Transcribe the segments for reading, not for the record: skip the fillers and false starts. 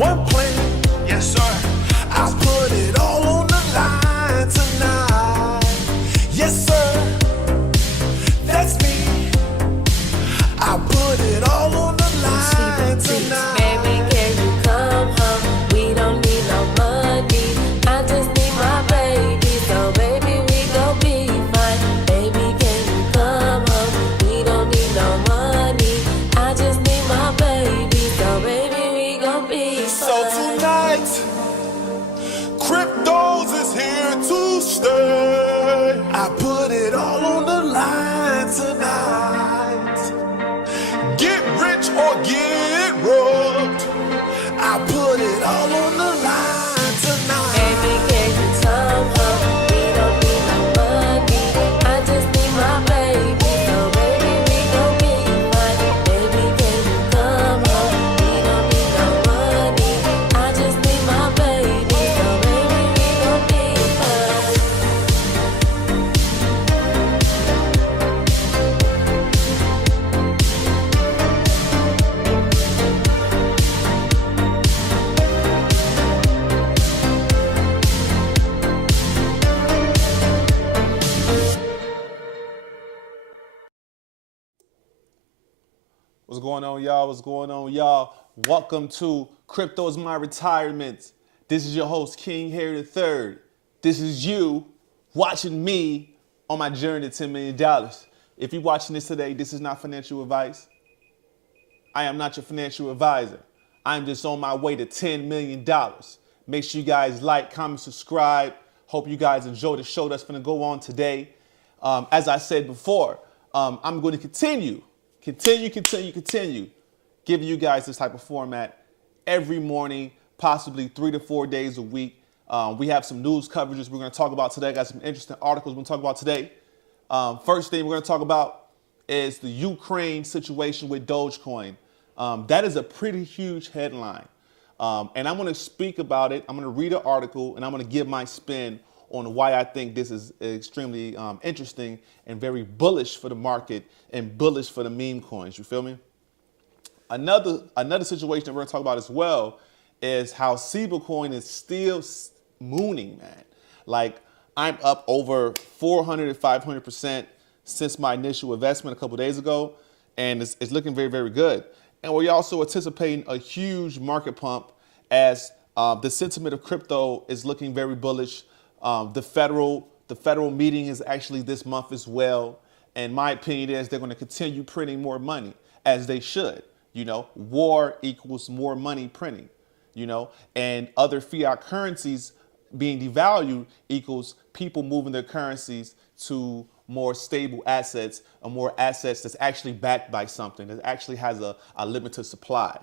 one plan. Yes, sir. I put it all on the line tonight. Yes, sir. That's me. I put it all on the line tonight. Baby, can you come home? We don't need no money. I just need my baby. So baby, we gon' be fine. Baby, can you come home? We don't need no money. I just need my baby. So baby, we gon' be fine. So tonight, cryptos is here to stay. I put it all on the line tonight. Get rich or get robbed. I put it all on the line tonight. Baby, can you come home? We don't need no money. I just need my baby. So baby, we gon' be fine. Baby, can you come home? We don't need no money. I just need my baby. So baby, we gon' be fine. What's going on, y'all? What's going on, y'all? Welcome to Cryptoismyretirement. This is your host, King Harry III. This is you watching me on my journey to $10 million. If you're watching this today, this is not financial advice. I am not your financial advisor. I'm just on my way to $10 million. Make sure you guys like, comment, subscribe. Hope you guys enjoy the show that's going to go on today. As I said before, I'm going to continue giving you guys this type of format every morning, possibly 3 to 4 days a week. We have some news coverages we're going to talk about today. I got some interesting articles we're going to talk about today. First thing we're going to talk about is the Ukraine situation with Dogecoin. That is a pretty huge headline. And I'm going to speak about it. I'm going to read an article and I'm going to give my spin on why I think this is extremely interesting and very bullish for the market and bullish for the meme coins. You feel me? Another situation that we're going to talk about as well is how SIBCOIN is still mooning, man. Like, I'm up over 400 and 500% since my initial investment a couple days ago, and it's looking very, very good. And we're also anticipating a huge market pump as the sentiment of crypto is looking very bullish. The federal meeting is actually this month as well. And my opinion is they're going to continue printing more money, as they should. You know, war equals more money printing, you know, and other fiat currencies being devalued equals people moving their currencies to more stable assets, or more assets that's actually backed by something, that actually has a limited supply.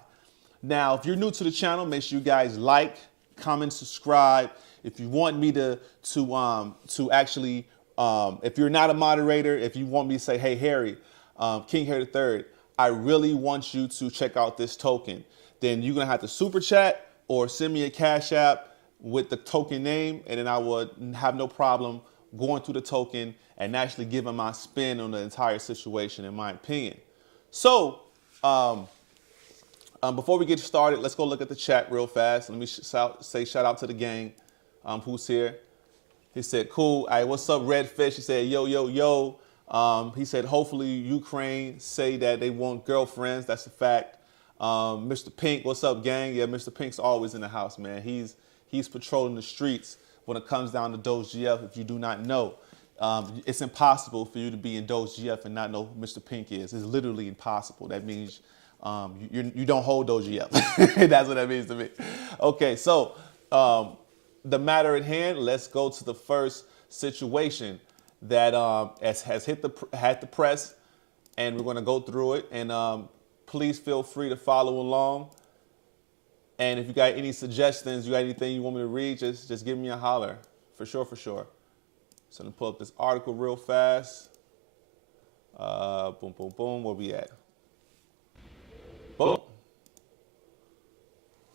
Now, if you're new to the channel, make sure you guys like, comment, subscribe. If you want me to actually, if you're not a moderator, if you want me to say, hey, Harry, King Harry III, I really want you to check out this token, then you're going to have to super chat or send me a Cash App with the token name, and then I would have no problem going through the token and actually giving my spin on the entire situation, in my opinion. So, before we get started, let's go look at the chat real fast. Let me say shout out to the gang who's here. He said, cool. All right, what's up, Redfish? He said, yo, yo, yo. He said, hopefully Ukraine say that they want girlfriends. That's a fact. Mr. Pink, what's up, gang? Yeah, Mr. Pink's always in the house, man. He's patrolling the streets when it comes down to DogeGF. If you do not know, it's impossible for you to be in DogeGF and not know who Mr. Pink is. It's literally impossible. That means you don't hold DogeGF. That's what that means to me. Okay, so the matter at hand, let's go to the first situation that has hit the press, and we're going to go through it. And please feel free to follow along. And if you got any suggestions, you got anything you want me to read, just give me a holler. For sure, for sure. So let me pull up this article real fast. Boom, boom, boom. Where we at? Boom.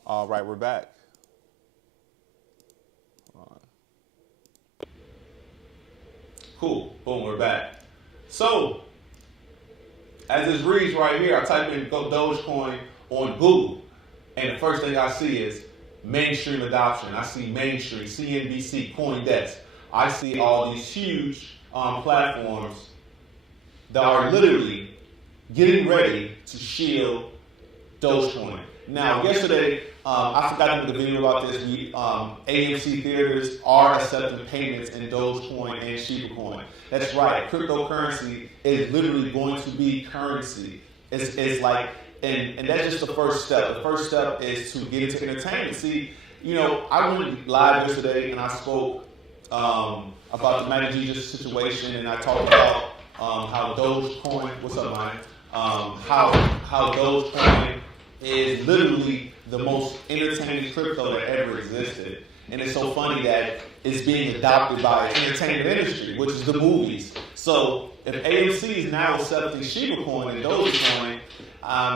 All right, we're back. Cool. Boom, we're back. So, as this reads right here, I type in Dogecoin on Google. and the first thing I see is mainstream adoption. I see mainstream, CNBC, CoinDesk. I see all these huge platforms that are literally getting ready to shield Dogecoin. Now, yesterday, I forgot to make a video about this. AMC theaters are accepting payments in Dogecoin and Shiba Coin. That's right. Cryptocurrency is literally going to be currency. It's like, and that's just the first step. The first step is to get into entertainment. See, you know, I went live yesterday and I spoke about the Magic Jesus situation, and I talked about how Dogecoin, what's up, Mike? How Dogecoin is literally the most entertaining crypto that ever existed. And it's so funny that it's being adopted by the entertainment industry, which is the movies. So if AMC is now accepting Shiba Coin and Dogecoin,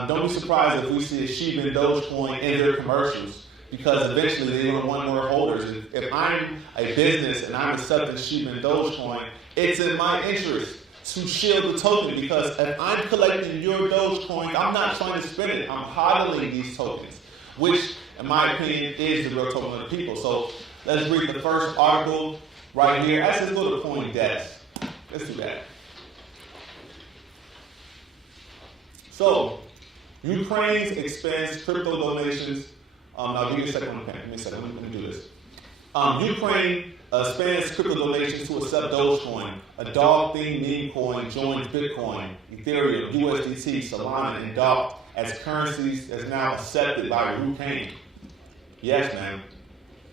don't be surprised if we see a Shiba and Dogecoin in their commercials, because eventually they're going to want more holders. If I'm a business and I'm accepting Shiba and Dogecoin, it's in my interest to shield the token, because if I'm collecting your Dogecoin, I'm not trying to spend it. I'm hodling these tokens, which, in my opinion, is the real token of the people. So let's read the first article right here. Let's go to CoinDesk. Let's do that. So, Ukraine expands crypto donations. Now, give me a second. Give me a second. Let me do this. Ukraine expands crypto donations to accept Dogecoin. A dog-themed meme coin joins Bitcoin, Ethereum, USDT, Solana, and DOG as currencies that's now accepted by Ukraine. Yes, man.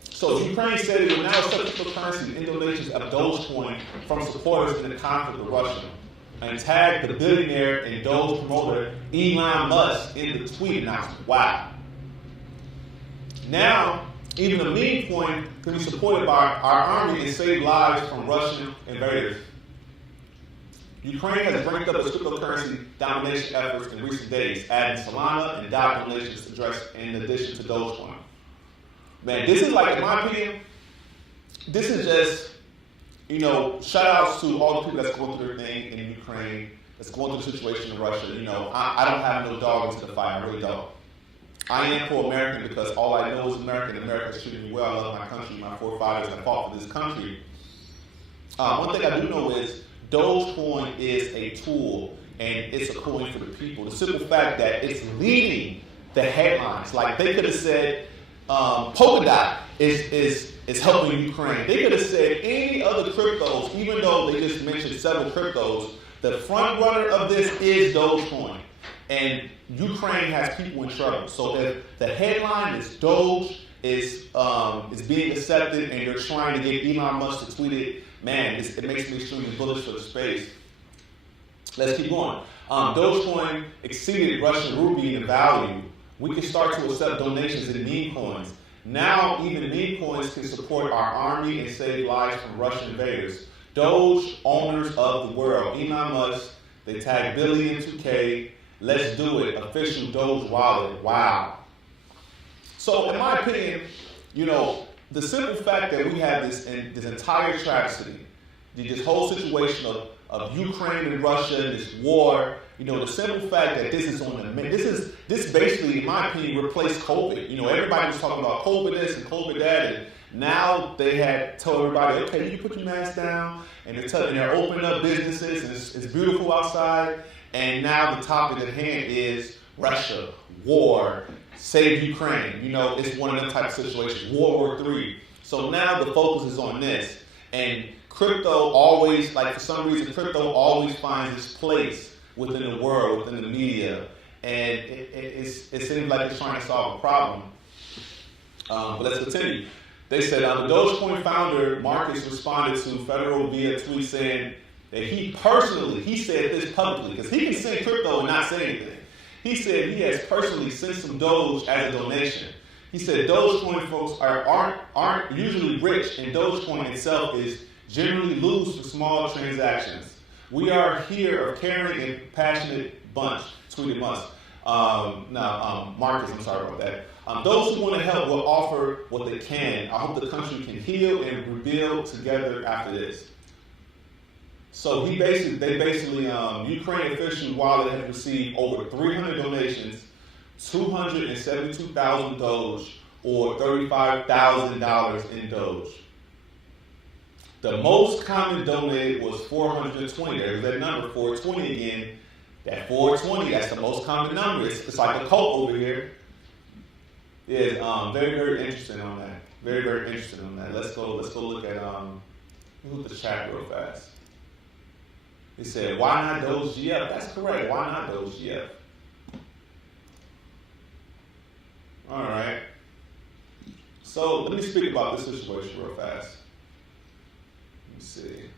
So Ukraine said it will now accept cryptocurrency in donations of Dogecoin from supporters in the conflict with Russia, and tagged the billionaire and Doge promoter Elon Musk in the tweet announcement. Wow. Now, even a meme coin can be supported by our army and save lives from Russian invaders. Ukraine has ramped up its cryptocurrency domination efforts in recent days, adding Solana and DOG donations in addition to Dogecoin. Man, this is like, in my opinion, this is just, you know, shout outs to all the people that's going through their thing in Ukraine, that's going through the situation in Russia. You know, I don't have no dog into the fight, I really don't. I am pro-American because all I know is American. America is treating me well. I love my country. My forefathers have fought for this country. One thing I do know is Dogecoin is a tool, and it's a coin for the people. The simple fact that it's leading the headlines. Like, they could have said Polkadot is helping Ukraine. They could have said any other cryptos, even though they just mentioned several cryptos. The front runner of this is Dogecoin. And Ukraine has people in trouble. So if the headline is Doge is being accepted and they're trying to get Elon Musk to tweet it, man, it makes me extremely bullish for the space. Let's keep going. Dogecoin exceeded Russian ruby in value. We can start to accept donations in meme coins. Now even meme coins can support our army and save lives from Russian invaders. Doge owners of the world. Elon Musk, they tag billion 2K. Let's do it. Official Doge wallet. Wow. So in my opinion, you know, the simple fact that we have this entire tragedy, this whole situation of Ukraine and Russia, this war, you know, the simple fact that this is on the this basically, in my opinion, replaced COVID. You know, everybody was talking about COVID this and COVID that, and now they had told everybody, okay, you put your mask down, and they're opening up businesses, and it's beautiful outside. And now the topic at hand is Russia, war, save Ukraine. You know, it's one of them type of situations, World War III. So now the focus is on this. And crypto always, like for some reason, crypto always finds its place within the world, within the media. And it seems like it's trying to solve a problem. But let's continue. They said the Dogecoin founder, Marcus, responded to Federal via tweet saying, that he said this publicly, because he can send crypto and not say anything. He said he has personally sent some Doge as a donation. He said Dogecoin folks aren't usually rich, and Dogecoin itself is generally loose for small transactions. We are here a caring and passionate bunch, tweeted Musk. Marcus, I'm sorry about that. Those who want to help will offer what they can. I hope the country can heal and rebuild together after this. So Ukraine official wallet has received over 300 donations 272,000 Doge or $35,000 in Doge. The most common donated was 420. There's that number, 420 again. That 420, that's the most common number. It's like a cult over here. Yeah, very, very interesting on that. Very, very interesting on that. Let's go look at look at the chat real fast. He said, why not DogeGF? That's correct. Why not DogeGF? All right. So let me speak about this situation real fast. Let me see.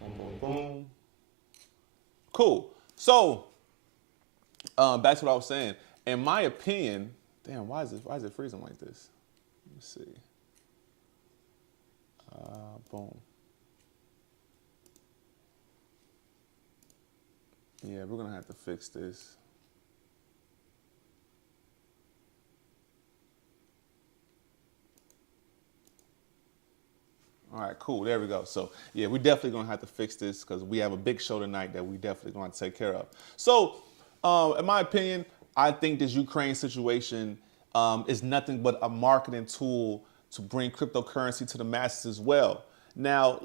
Boom, boom, boom. Cool. So back to what I was saying. In my opinion, damn, why is it freezing like this? Let me see. Boom. Yeah, we're gonna have to fix this. All right, cool. There we go. So, yeah, we're definitely going to have to fix this because we have a big show tonight that we definitely going to take care of. So, in my opinion, I think this Ukraine situation is nothing but a marketing tool to bring cryptocurrency to the masses as well. Now,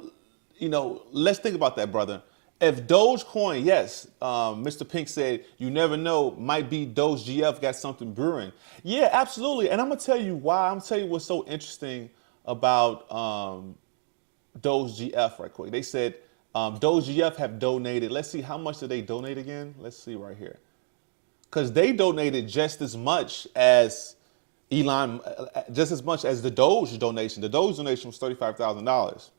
you know, let's think about that, brother. If Dogecoin, yes, Mr. Pink said, you never know, might be DogeGF got something brewing. Yeah, absolutely. And I'm going to tell you why. I'm going to tell you what's so interesting about DogeGF right quick. They said DogeGF have donated. Let's see, how much did they donate again? Let's see right here. Because they donated just as much as just as much as the Doge donation. The Doge donation was $35,000.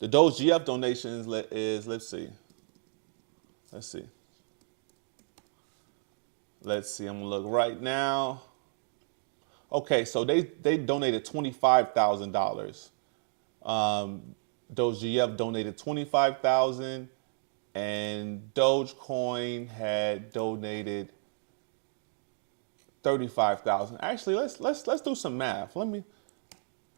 The DogeGF donations is, let's see, I'm gonna look right now. Okay, so they donated $25,000. DogeGF donated $25,000, and Dogecoin had donated $35,000. Actually, let's do some math.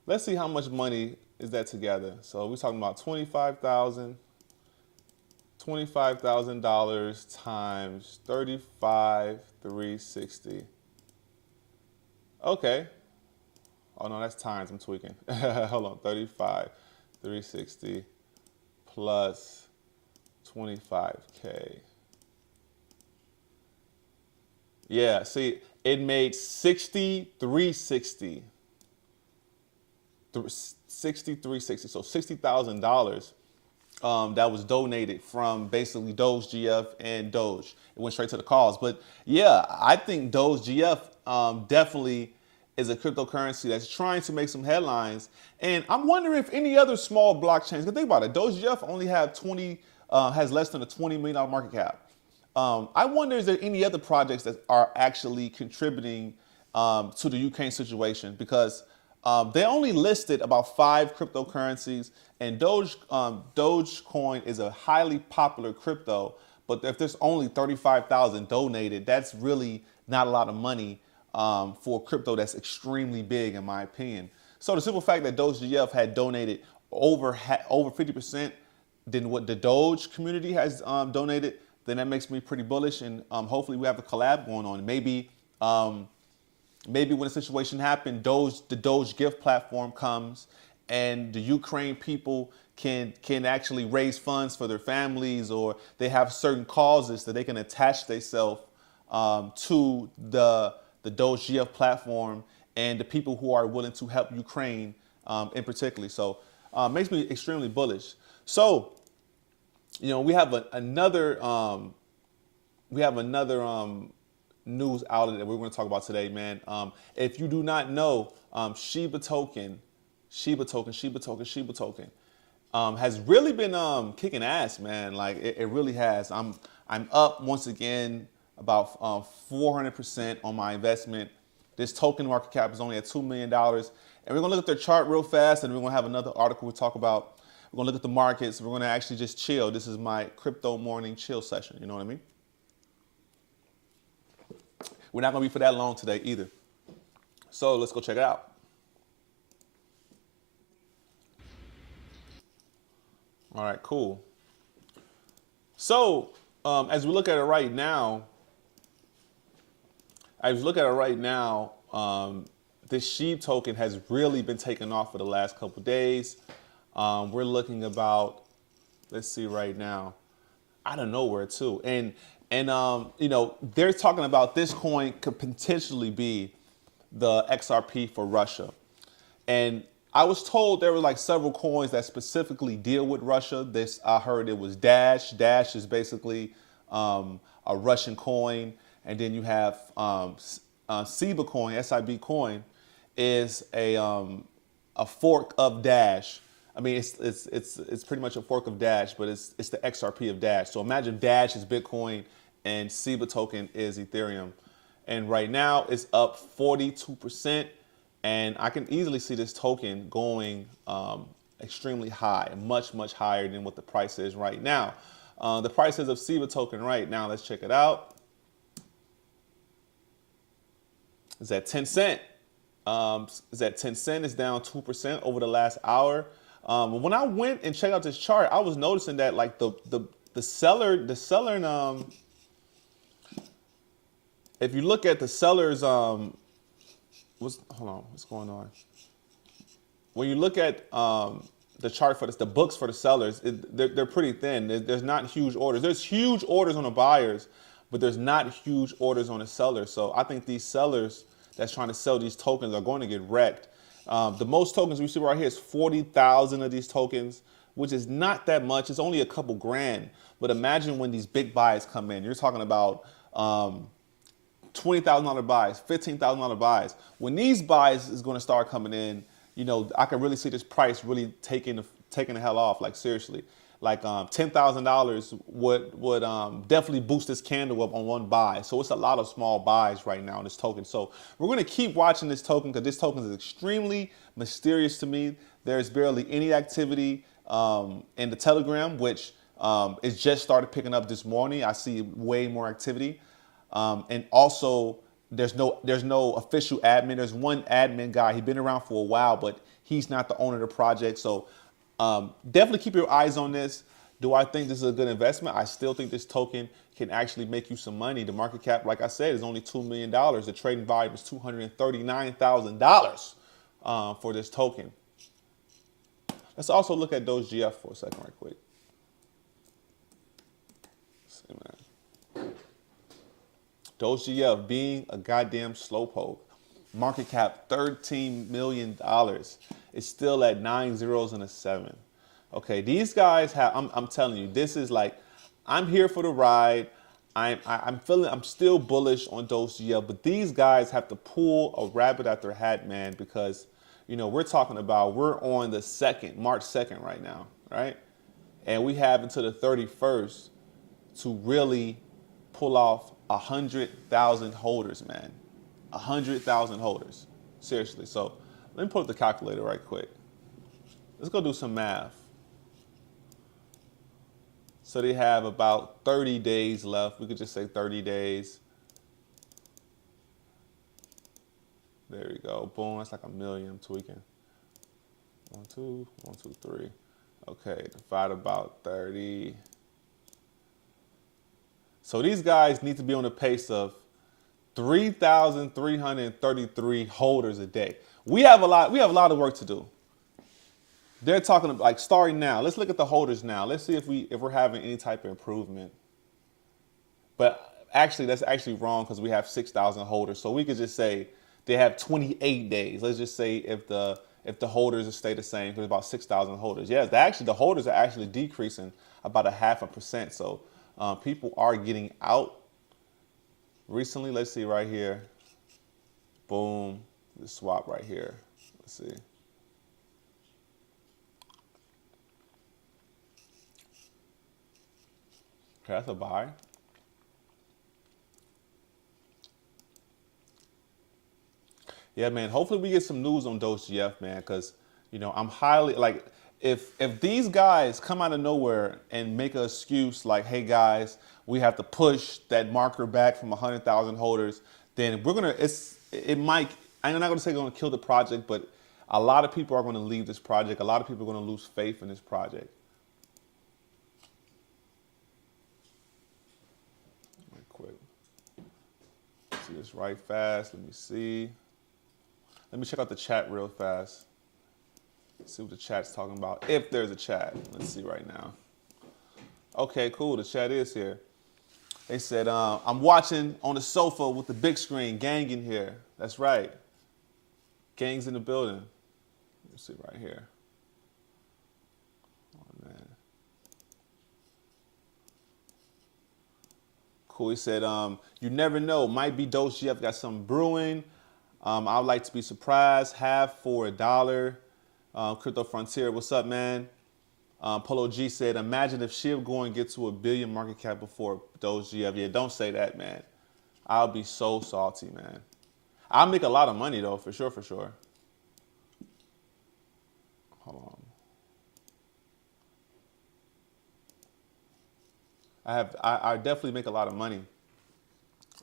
Let's see how much money is that together. So we're talking about $25,000 times 35,360. Okay. Oh no, that's times. I'm tweaking. Hold on. 35,360 plus 25K. Yeah. See, it made 6,360. 6,360. So $60,000 that was donated from basically DogeGF and Doge. It went straight to the cause. But yeah, I think DogeGF definitely is a cryptocurrency that's trying to make some headlines. And I'm wondering if any other small blockchains, because think about it, DogeGF only have has less than a $20 million market cap. I wonder, is there any other projects that are actually contributing to the Ukraine situation? Because they only listed about 5 cryptocurrencies, and Dogecoin is a highly popular crypto. But if there's only 35,000 donated, that's really not a lot of money for crypto that's extremely big, in my opinion. So the simple fact that DogeGF had donated over 50% than what the Doge community has donated, then that makes me pretty bullish. And hopefully we have a collab going on. Maybe when a situation happens, the DogeGF platform comes and the Ukraine people can actually raise funds for their families, or they have certain causes that they can attach themselves to the DogeGF platform and the people who are willing to help Ukraine in particular. So makes me extremely bullish. So, you know, we have another news outlet that we're going to talk about today, man. If you do not know, Shiba token has really been kicking ass, man. Like it really has. I'm up once again about 400% on my investment. This token market cap is only at $2 million. And we're going to look at their chart real fast, and we're going to have another article we talk about. We're going to look at the markets. We're going to actually just chill. This is my crypto morning chill session. You know what I mean? We're not going to be for that long today either. So let's go check it out. All right, cool. So as we look at it right now, I was looking at it right now. This SHIB token has really been taking off for the last couple of days. We're looking about, let's see right now, out of nowhere too. And you know, they're talking about this coin could potentially be the XRP for Russia. And I was told there were like several coins that specifically deal with Russia. This, I heard it was Dash. Dash is basically a Russian coin. And then you have SIBCOIN, SIBCOIN, is a fork of Dash. I mean, it's pretty much a fork of Dash, but it's the XRP of Dash. So imagine Dash is Bitcoin and Siva token is Ethereum. And right now it's up 42%. And I can easily see this token going extremely high, much, much higher than what the price is right now. The prices of Siva token right now, let's check it out. It's at 10 cent. It's at 10 cent. It's down 2% over the last hour. When I went and checked out this chart, I was noticing that like the seller, if you look at the seller's, hold on, what's going on? When you look at the chart for the books for the sellers, they're pretty thin. There's not huge orders. There's huge orders on the buyers, but there's not huge orders on the sellers. So I think these sellers that's trying to sell these tokens are going to get wrecked. The most tokens we see right here is 40,000 of these tokens, which is not that much. It's only a couple grand. But imagine when these big buys come in. You're talking about $20,000 buys, $15,000 buys. When these buys is going to start coming in, you know, I can really see this price really taking the hell off. Like seriously, like $10,000 would definitely boost this candle up on one buy. So it's a lot of small buys right now in this token. So we're going to keep watching this token because this token is extremely mysterious to me. There's barely any activity in the Telegram, which is just started picking up this morning. I see way more activity. And also, there's no official admin. There's one admin guy. He's been around for a while, but he's not the owner of the project. So definitely keep your eyes on this. Do I think this is a good investment? I still think this token can actually make you some money. The market cap, like I said, is only $2 million. The trading volume is $239,000 for this token. Let's also look at DogeGF for a second right quick. Let's see, man. DogeGF being a goddamn slowpoke. Market cap $13 million. It's still at 9 zeros and a 7. Okay, these guys have, I'm telling you, this is like, I'm here for the ride. I'm still bullish on DogeGF, but these guys have to pull a rabbit out their hat, man, because, you know, we're talking about, we're on the 2nd, March 2nd right now, right? And we have until the 31st to really pull off 100,000 holders, man. 100,000 holders. Seriously. So let me pull up the calculator right quick. Let's go do some math. So they have about 30 days left. We could just say 30 days. There we go. Boom. That's like a million. I'm tweaking. 1, 2, 1, 2, 3. Okay. Divide about 30. So these guys need to be on the pace of 3,333 holders a day. We have a lot of work to do. They're talking about, like, starting now. Let's look at the holders now. Let's see if we're having any type of improvement. But actually, that's actually wrong because we have 6,000 holders. So we could just say they have 28 days. Let's just say if the holders stay the same, because about 6,000 holders. Yeah, the holders are actually decreasing about 0.5%. So people are getting out recently. Let's see right here. Boom. The swap right here. Let's see. Okay, that's a buy. Yeah, man. Hopefully we get some news on DogeGF, man, because, you know, I'm highly, like, if these guys come out of nowhere and make an excuse like, hey, guys, we have to push that marker back from 100,000 holders, then we're going to, it might, I'm not going to say going to kill the project, but a lot of people are going to leave this project. A lot of people are going to lose faith in this project. do this right fast. Let me see. Let me check out the chat real fast. See what the chat's talking about. If there's a chat. Let's see right now. Okay, cool. The chat is here. They said, I'm watching on the sofa with the big screen. Gang in here. That's right. Gang's in the building. Let's see right here. Oh, man. Cool. He said, you never know. Might be DogeGF got something brewing. I'd like to be surprised. Half for $1. Crypto Frontier, what's up, man? Polo G said, imagine if SIBCOIN gets to 1 billion market cap before DogeGF. Yeah, don't say that, man. I'll be so salty, man. I'll make a lot of money, though, for sure, for sure. Hold on. I definitely make a lot of money.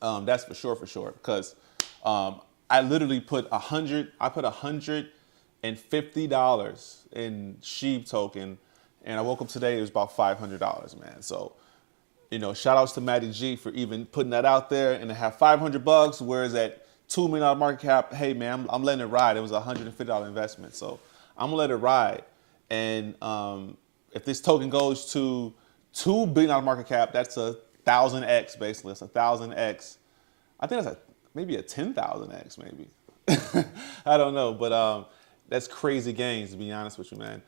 That's for sure, because I literally put $150 in SHIB token, and I woke up today, it was about $500, man. So, you know, shout outs to Matty G for even putting that out there, and to have $500, whereas at $2 million market cap, hey man, I'm letting it ride. It was a $150 investment, so I'm gonna let it ride. And if this token goes to $2 billion market cap, that's 1,000x basically. It's 1,000x. I think that's maybe a 10,000x maybe. I don't know, but that's crazy gains, to be honest with you, man.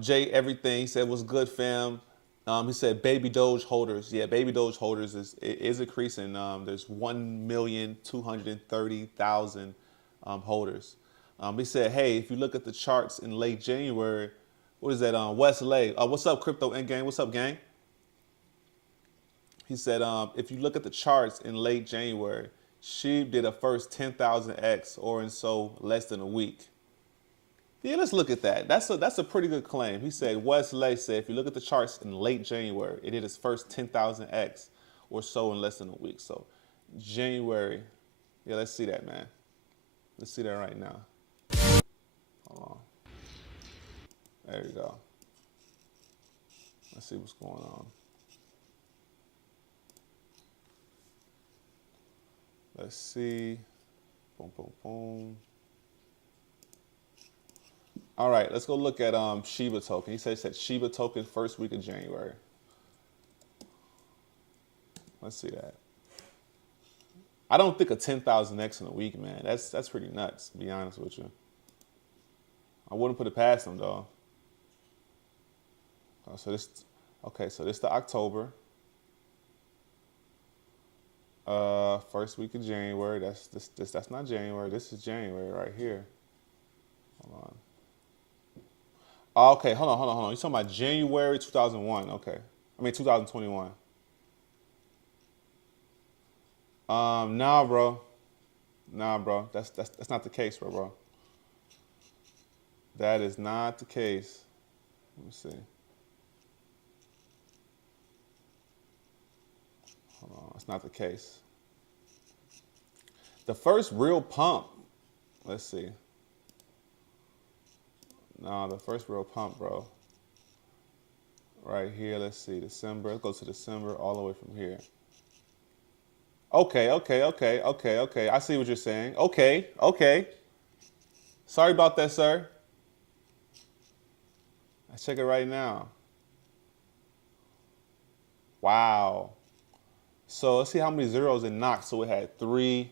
Jay Everything, he said, what's good, fam? He said, baby Doge holders. Yeah, baby Doge holders is increasing. There's 1,230,000 holders. He said, hey, if you look at the charts in late January, what is that? Wesley. What's up, Crypto Endgame? What's up, gang? He said, if you look at the charts in late January, SHIB did a first 10,000x or in so less than a week. Yeah, let's look at that. That's a pretty good claim. He said, Wesley said, if you look at the charts in late January, it did its first 10,000x or so in less than a week. So January, yeah, let's see that, man. Let's see that right now. Hold on. There you go. Let's see what's going on. Let's see. Boom, boom, boom. All right, let's go look at Shiba token. He said Shiba token first week of January. Let's see that. I don't think a 10,000x in a week, man. That's pretty nuts, to be honest with you. I wouldn't put it past them, though. So this the October. First week of January. That's not January. This is January right here. Hold on. Okay, hold on. You're talking about January 2001. Okay. I mean 2021. Nah, bro. That's not the case, bro. That is not the case. Let me see. Hold on, it's not the case. The first real pump, let's see. No, the first real pump, bro. Right here, let's see, December. Let's go to December all the way from here. Okay. I see what you're saying. Okay. Sorry about that, sir. Let's check it right now. Wow. So let's see how many zeros it knocked. So it had 3.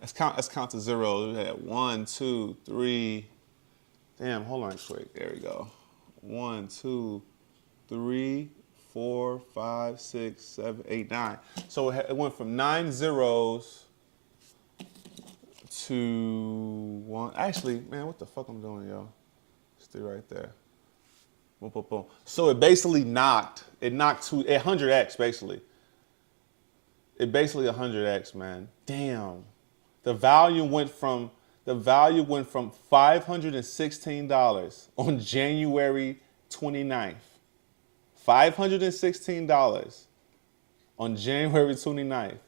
Let's count the zeros. It had 1, 2, 3. Damn, hold on quick. There we go. 1, 2, 3, 4, 5, 6, 7, 8, 9. So it went from 9 zeros to 1. Actually, man, what the fuck I'm doing, yo? Stay right there. Boom, boom, boom. So it basically knocked 100x basically. It basically 100x, man. Damn. The value went from $516 on January 29th. $516 on January 29th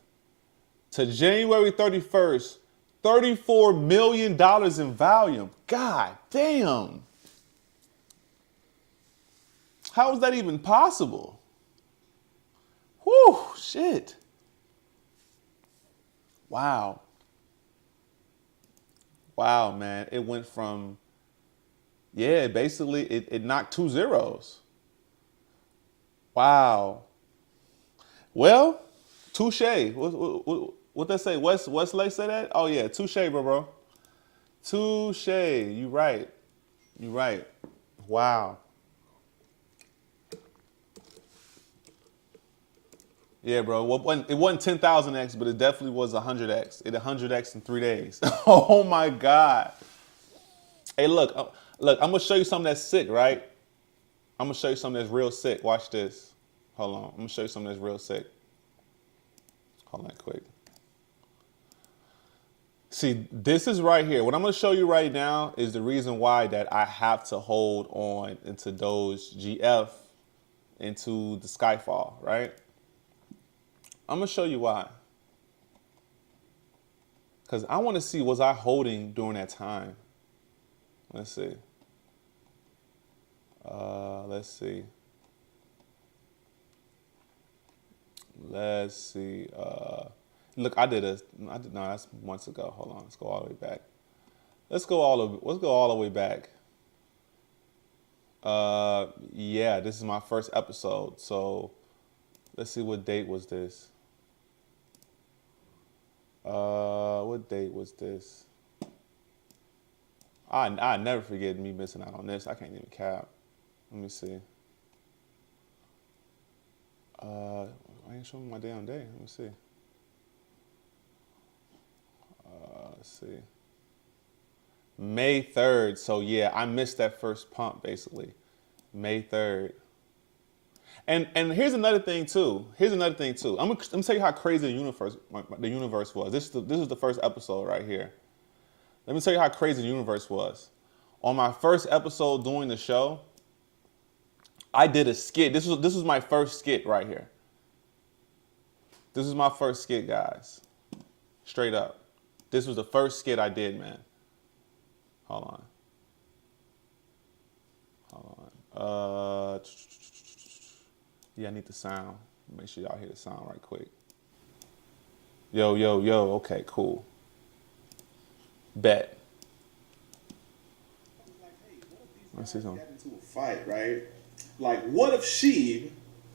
to January 31st, $34 million in volume. God damn. How is that even possible? Whew, shit. Wow. Wow, man. It went from, yeah, basically it knocked 2 zeros. Wow. Well, touche. What they say? Westlake say that? Oh yeah, touche, bro. Touche. You right. You right. Wow. Yeah, bro. It wasn't 10,000x, but it definitely was 100x. It 100x in 3 days. Oh my God. Hey, look. Look, I'm gonna show you something that's sick, right? I'm gonna show you something that's real sick. Watch this. Hold on. I'm gonna show you something that's real sick. Hold on quick. See, this is right here. What I'm gonna show you right now is the reason why that I have to hold on into DogeGF into the Skyfall, right? I'm gonna show you why. Because I want to see, was I holding during that time? Let's see. Let's see. Let's see. Look, no, that's months ago. Hold on, let's go all the way back. Let's go all the way back. Yeah, this is my first episode. So let's see, what date was this? What date was this? I never forget me missing out on this. I can't even cap. Let me see. I ain't showing my damn day. Let me see. Let's see. May 3rd. So yeah, I missed that first pump basically. May 3rd. And here's another thing too. I'm gonna tell you how crazy the universe was. This is the first episode right here. Let me tell you how crazy the universe was. On my first episode doing the show, I did a skit. This was my first skit right here. This is my first skit, guys. Straight up. This was the first skit I did, man. Hold on. Yeah, I need the sound. Make sure y'all hear the sound right quick. Yo. Okay, cool. Bet. Let's see something. Get into a fight, right? Like, what if Shiba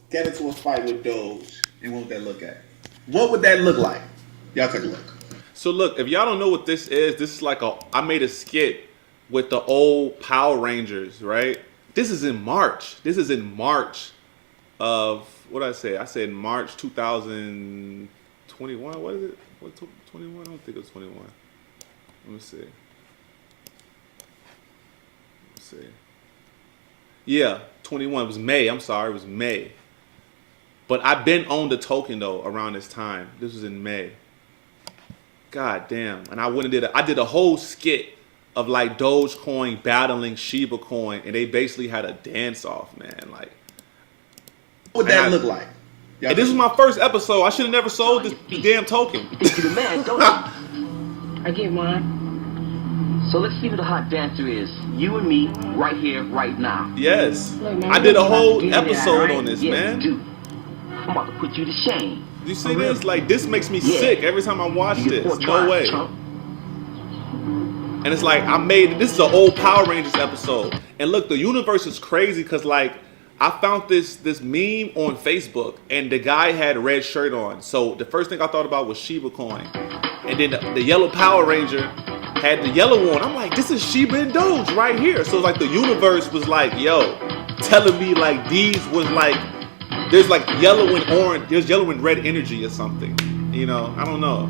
get into a fight with Doge, and what would that look at? What would that look like? Y'all take a look. So look, if y'all don't know what this is like I made a skit with the old Power Rangers, right? This is in March. Of, what did I say? I said March 2021. What is it? What, 21? I don't think it was 21. Let me see. Yeah, 21. It was May. I'm sorry, it was May. But I've been on the token though around this time. This was in May. God damn. And I did a whole skit of like Dogecoin battling Shiba Coin, and they basically had a dance off, man. Like, what would that look like? And this was my first episode. I should have never sold this damn token. You think you're the man, don't you? I get mine. So let's see who the hot dancer is. You and me, right here, right now. Yes. Look, man, I did a whole get it episode out, right? on this, Yes, man. dude. I'm about to put you to shame. You see this? Like, this makes me sick every time I watch this. No way. And it's like, this is an old Power Rangers episode. And look, the universe is crazy because, like, I found this meme on Facebook, and the guy had a red shirt on. So the first thing I thought about was Shiba Coin. And then the yellow Power Ranger had the yellow one. I'm like, this is Shiba and Doge right here. So like the universe was like, yo, telling me like these was like, there's like yellow and orange, there's yellow and red energy or something. You know, I don't know.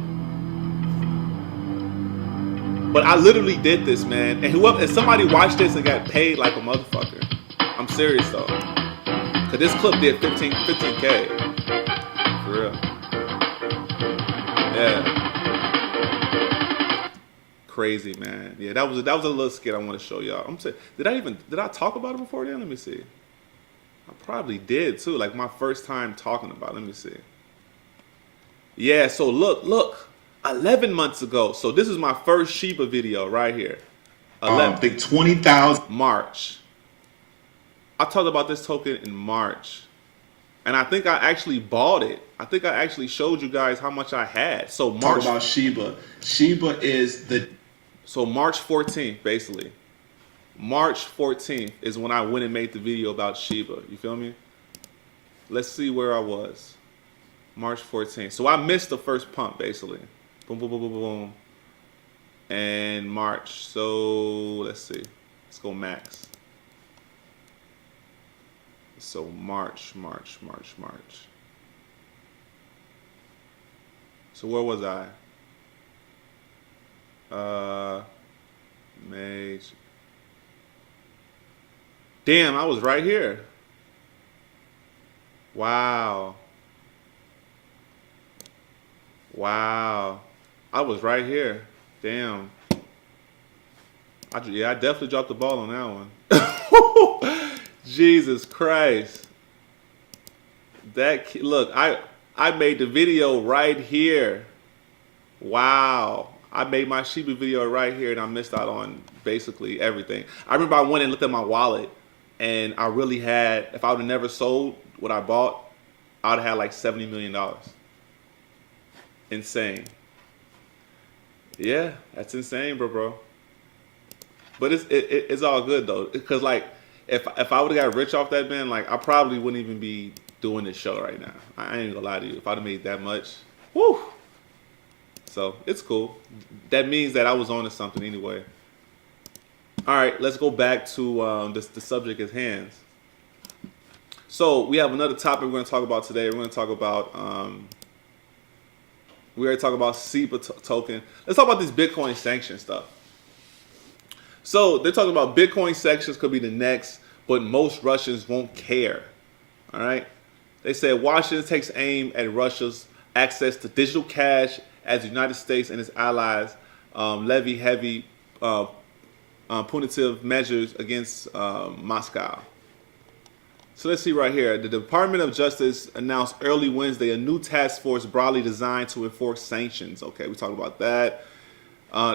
But I literally did this, man. And if somebody watched this and got paid like a motherfucker. I'm serious though. Cause this clip did 15K. For real. Yeah. Crazy, man. Yeah, that was a little skit I want to show y'all. I'm saying, did I talk about it before then? Let me see. I probably did too. Like my first time talking about it. Let me see. Yeah, so look. 11 months ago. So this is my first Shiba video right here. Big 20,000. March. I talked about this token in March. And I think I actually bought it. I think I actually showed you guys how much I had. So Talk about Shiba. Shiba is the So March 14th, basically. March 14th is when I went and made the video about Shiba. You feel me? Let's see where I was. March 14th. So I missed the first pump, basically. Boom, boom, boom, boom, boom. And March. So let's see. Let's go max. So March. So where was I? May. Damn, I was right here. Wow. I was right here. Damn. I definitely dropped the ball on that one. Jesus Christ. Look, I made the video right here. Wow. I made my Shiba video right here, and I missed out on basically everything. I remember I went and looked at my wallet, and I really had, if I would have never sold what I bought, I would have had like $70 million. Insane. Yeah, that's insane, bro. But it's all good though, because like if I would have got rich off that, man, like I probably wouldn't even be doing this show right now. I ain't gonna lie to you. If I'd have made that much, whoo. So it's cool. That means that I was on to something anyway. All right, let's go back to the subject at hand. So we have another topic we're going to talk about today. We're going to talk about we already talked about Siva token. Let's talk about this Bitcoin sanction stuff. So they're talking about Bitcoin sanctions could be the next, but most Russians won't care. All right. They said Washington takes aim at Russia's access to digital cash as the United States and its allies levy heavy punitive measures against Moscow. So let's see right here. The Department of Justice announced early Wednesday a new task force broadly designed to enforce sanctions. Okay, we talked about that.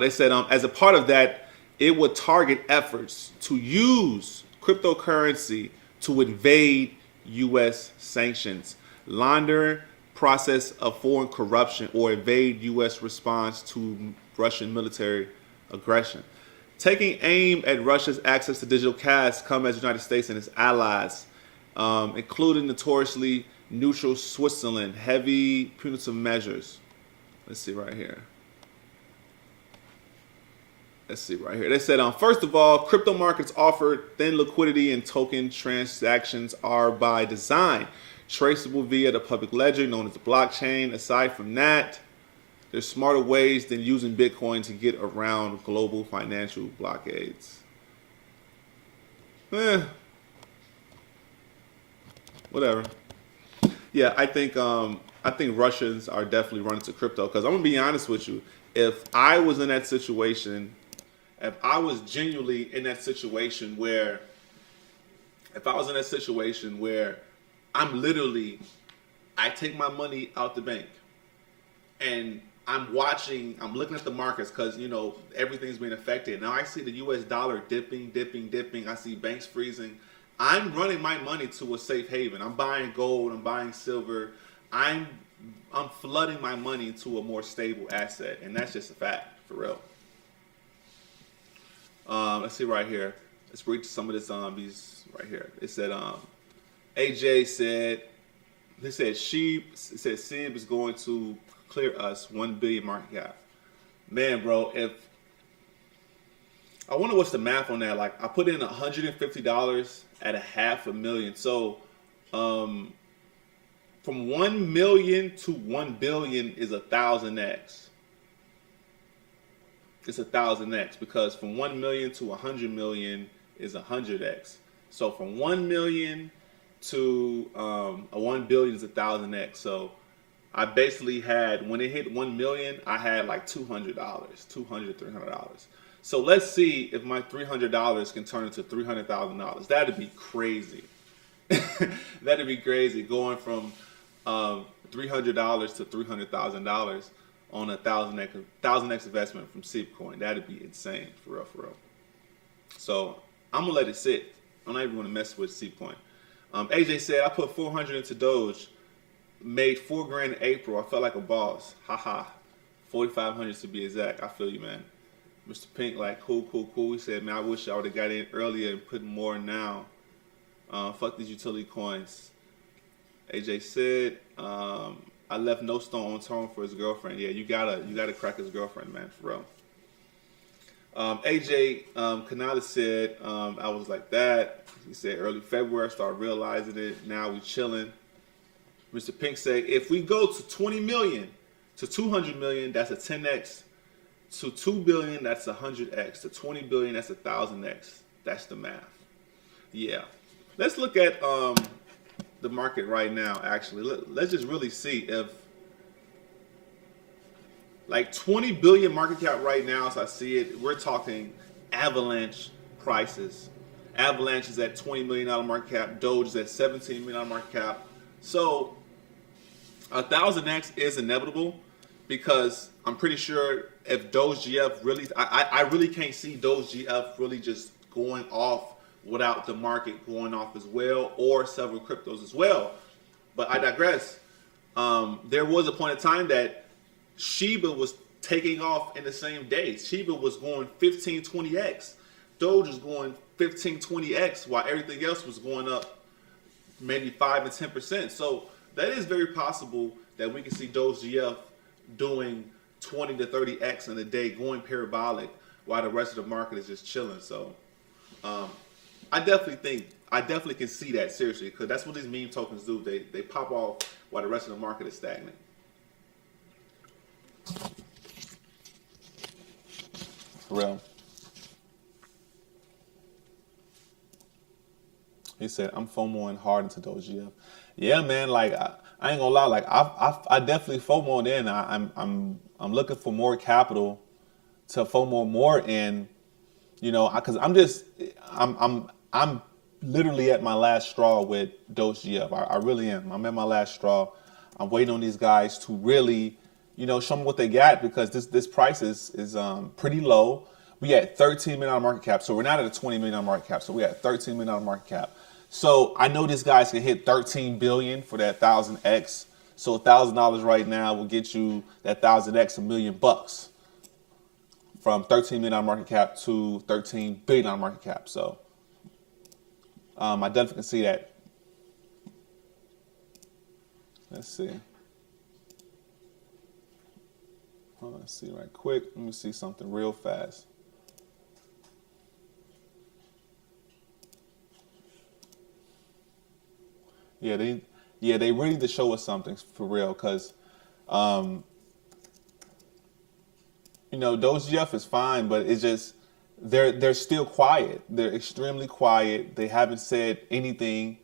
They said as a part of that, it would target efforts to use cryptocurrency to evade U.S. sanctions, launder process of foreign corruption, or evade U.S. response to Russian military aggression. Taking aim at Russia's access to digital cash come as the United States and its allies, including notoriously neutral Switzerland, heavy punitive measures. Let's see right here. They said, first of all, crypto markets offer thin liquidity and token transactions are by design traceable via the public ledger known as the blockchain. Aside from that, there's smarter ways than using Bitcoin to get around global financial blockades. Whatever. Yeah, I think Russians are definitely running to crypto, because I'm gonna be honest with you. If I was in that situation, if I was genuinely in that situation where, I'm I take my money out the bank and I'm looking at the markets, because, you know, everything's being affected. Now I see the US dollar dipping. I see banks freezing. I'm running my money to a safe haven. I'm buying gold, I'm buying silver. I'm flooding my money to a more stable asset, and that's just a fact, for real. Let's see right here. Let's read some of this these right here. It said AJ said SIB is going to clear us 1 billion market cap. Man, bro, if I wonder what's the math on that. Like, I put in $150 at $500,000. So from 1 million to 1 billion is 1,000x. It's 1,000x, because from 1 million to 100 million is 100x. So from 1 million to 1 billion is 1,000x. So I basically had, when it hit 1 million, I had like $200, $300. So let's see if my $300 can turn into $300,000. That'd be crazy. That'd be crazy, going from $300 to $300,000 on a 1,000x investment from SIBCOIN. That'd be insane, for real. So I'm gonna let it sit. I'm not even gonna mess with SIBCOIN. AJ said, I put 400 into Doge, made $4,000 in April. I felt like a boss. Haha. 4,500 to be exact. I feel you, man. Mr. Pink, like, cool. He said, man, I wish I would have got in earlier and put more in now. Fuck these utility coins. AJ said, I left no stone unturned for his girlfriend. Yeah, you gotta crack his girlfriend, man, for real. AJ Kanala said, I was like that. He said early February, started realizing it. Now we chilling. Mr. Pink said, if we go to 20 million to 200 million, that's a 10x. To 2 billion, that's 100x. To 20 billion, that's 1,000x. That's the math. Yeah. Let's look at the market right now, actually. Let's just really see if, like, 20 billion market cap right now, as I see it, we're talking Avalanche prices. Avalanche is at $20 million market cap. Doge is at $17 million market cap. So 1,000x is inevitable, because I'm pretty sure if DogeGF really, I really can't see DogeGF really just going off without the market going off as well, or several cryptos as well. But I digress. There was a point in time that Shiba was taking off in the same day. Shiba was going 15, 20x. Doge was going 15, 20x, while everything else was going up maybe 5 and 10%. So that is very possible that we can see DogeGF doing 20 to 30x in a day, going parabolic, while the rest of the market is just chilling. So I definitely can see that, seriously, because that's what these meme tokens do. They pop off while the rest of the market is stagnant. For real. He said, I'm FOMOing hard into DogeGF. Yeah, man, like I ain't gonna lie, like I definitely FOMOed in. I'm looking for more capital to FOMO more in, you know, because I'm literally at my last straw with DogeGF. I really am. I'm at my last straw. I'm waiting on these guys to really, you know, show me what they got, because this price is pretty low. We at $13 million market cap, so we're not at a $20 million market cap. So we at $13 million market cap. So I know these guys can hit 13 billion for that 1,000x. So $1,000 right now will get you that 1,000x, $1 million bucks, from 13 million market cap to 13 billion market cap. So I definitely can see that. Let's see. Let's see right quick. Let me see something real fast. Yeah, they really need to show us something for real, because you know, DogeGF is fine, but it's just they're still quiet. They're extremely quiet. They haven't said anything,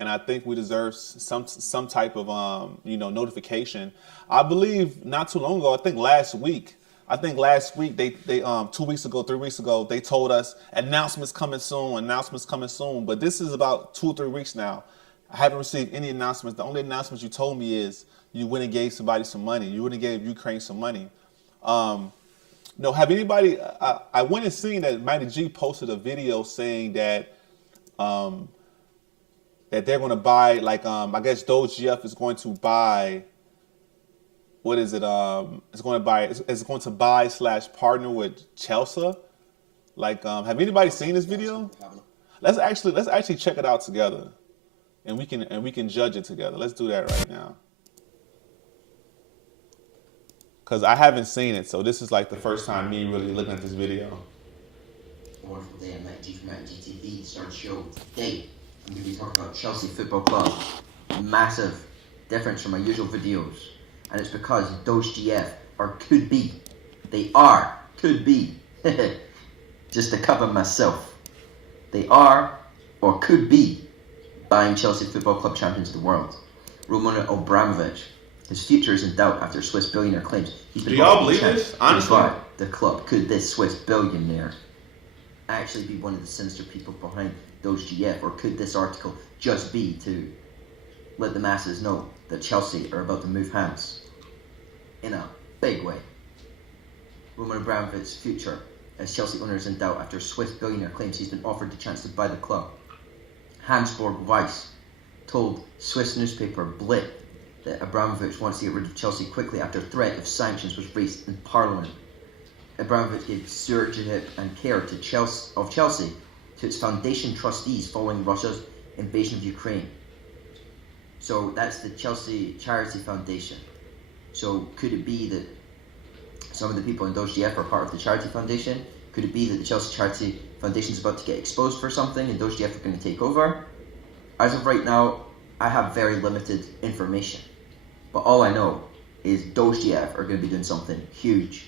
and I think we deserve some type of you know, notification. I believe not too long ago, I think last week they 2 weeks ago, 3 weeks ago, they told us announcements coming soon. But this is about 2 or 3 weeks now. I haven't received any announcements. The only announcements you told me is you went and gave somebody some money. You went and gave Ukraine some money. No, have anybody? I went and seen that Mighty G posted a video saying that that they're going to buy, like, I guess DogeGF is going to buy. What is it? It's going to buy / partner with Chelsea. Like, have anybody seen this video? Let's actually check it out together, and we can judge it together. Let's do that right now, because I haven't seen it, so this is like the first time me really looking at this video. Wonderful day. I'm Matt G from Matt GTV. Start the show today. I'm going to be talking about Chelsea Football Club. Massive difference from my usual videos. And it's because DogeGF, or could be, could be, just to cover myself, they are, or could be, buying Chelsea Football Club champions of the world. Roman Abramovich, his future is in doubt after Swiss billionaire claims he's been. Do y'all believe this? Honestly, the club. Could this Swiss billionaire actually be one of the sinister people behind DogeGF, or could this article just be to let the masses know that Chelsea are about to move hands in a big way? Roman Abramovich's future as Chelsea owner is in doubt after Swiss billionaire claims he's been offered the chance to buy the club. Hansborg Weiss told Swiss newspaper Blick that Abramovich wants to get rid of Chelsea quickly after a threat of sanctions was raised in Parliament. Abramovich gave stewardship and care to Chelsea to its foundation trustees following Russia's invasion of Ukraine. So that's the Chelsea Charity Foundation. So could it be that some of the people in DogeGF are part of the Charity Foundation? Could it be that the Chelsea Charity Foundation is about to get exposed for something and DogeGF are going to take over? As of right now, I have very limited information. But all I know is DogeGF are going to be doing something huge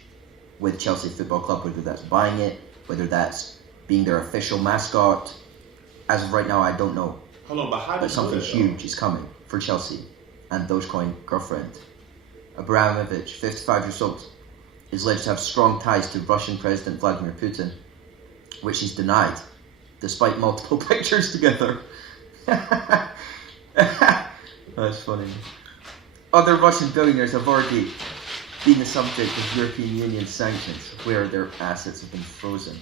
with Chelsea Football Club, whether that's buying it, whether that's being their official mascot. As of right now, I don't know. Hold on, but how But something huge is coming for Chelsea and Dogecoin girlfriend. Abramovich, 55 years old, is alleged to have strong ties to Russian President Vladimir Putin, which he's denied, despite multiple pictures together. That's funny. Other Russian billionaires have already been the subject of European Union sanctions, where their assets have been frozen.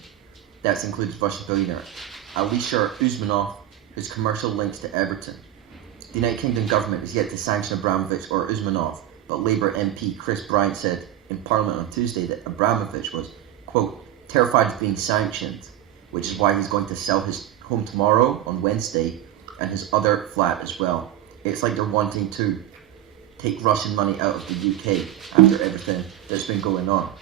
That includes Russian billionaire Alisher Usmanov, whose commercial links to Everton. The United Kingdom government is yet to sanction Abramovich or Usmanov, but Labour MP Chris Bryant said in Parliament on Tuesday that Abramovich was, quote, terrified of being sanctioned, which is why he's going to sell his home tomorrow on Wednesday and his other flat as well. It's like they're wanting to take Russian money out of the UK after everything that's been going on.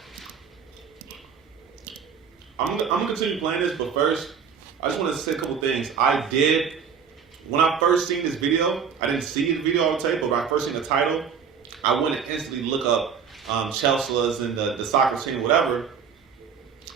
I'm gonna continue playing this, but first, I just want to say a couple things. When I first seen this video, I didn't see the video on tape, but when I first seen the title, I went and instantly look up Chelsea's and the soccer team or whatever,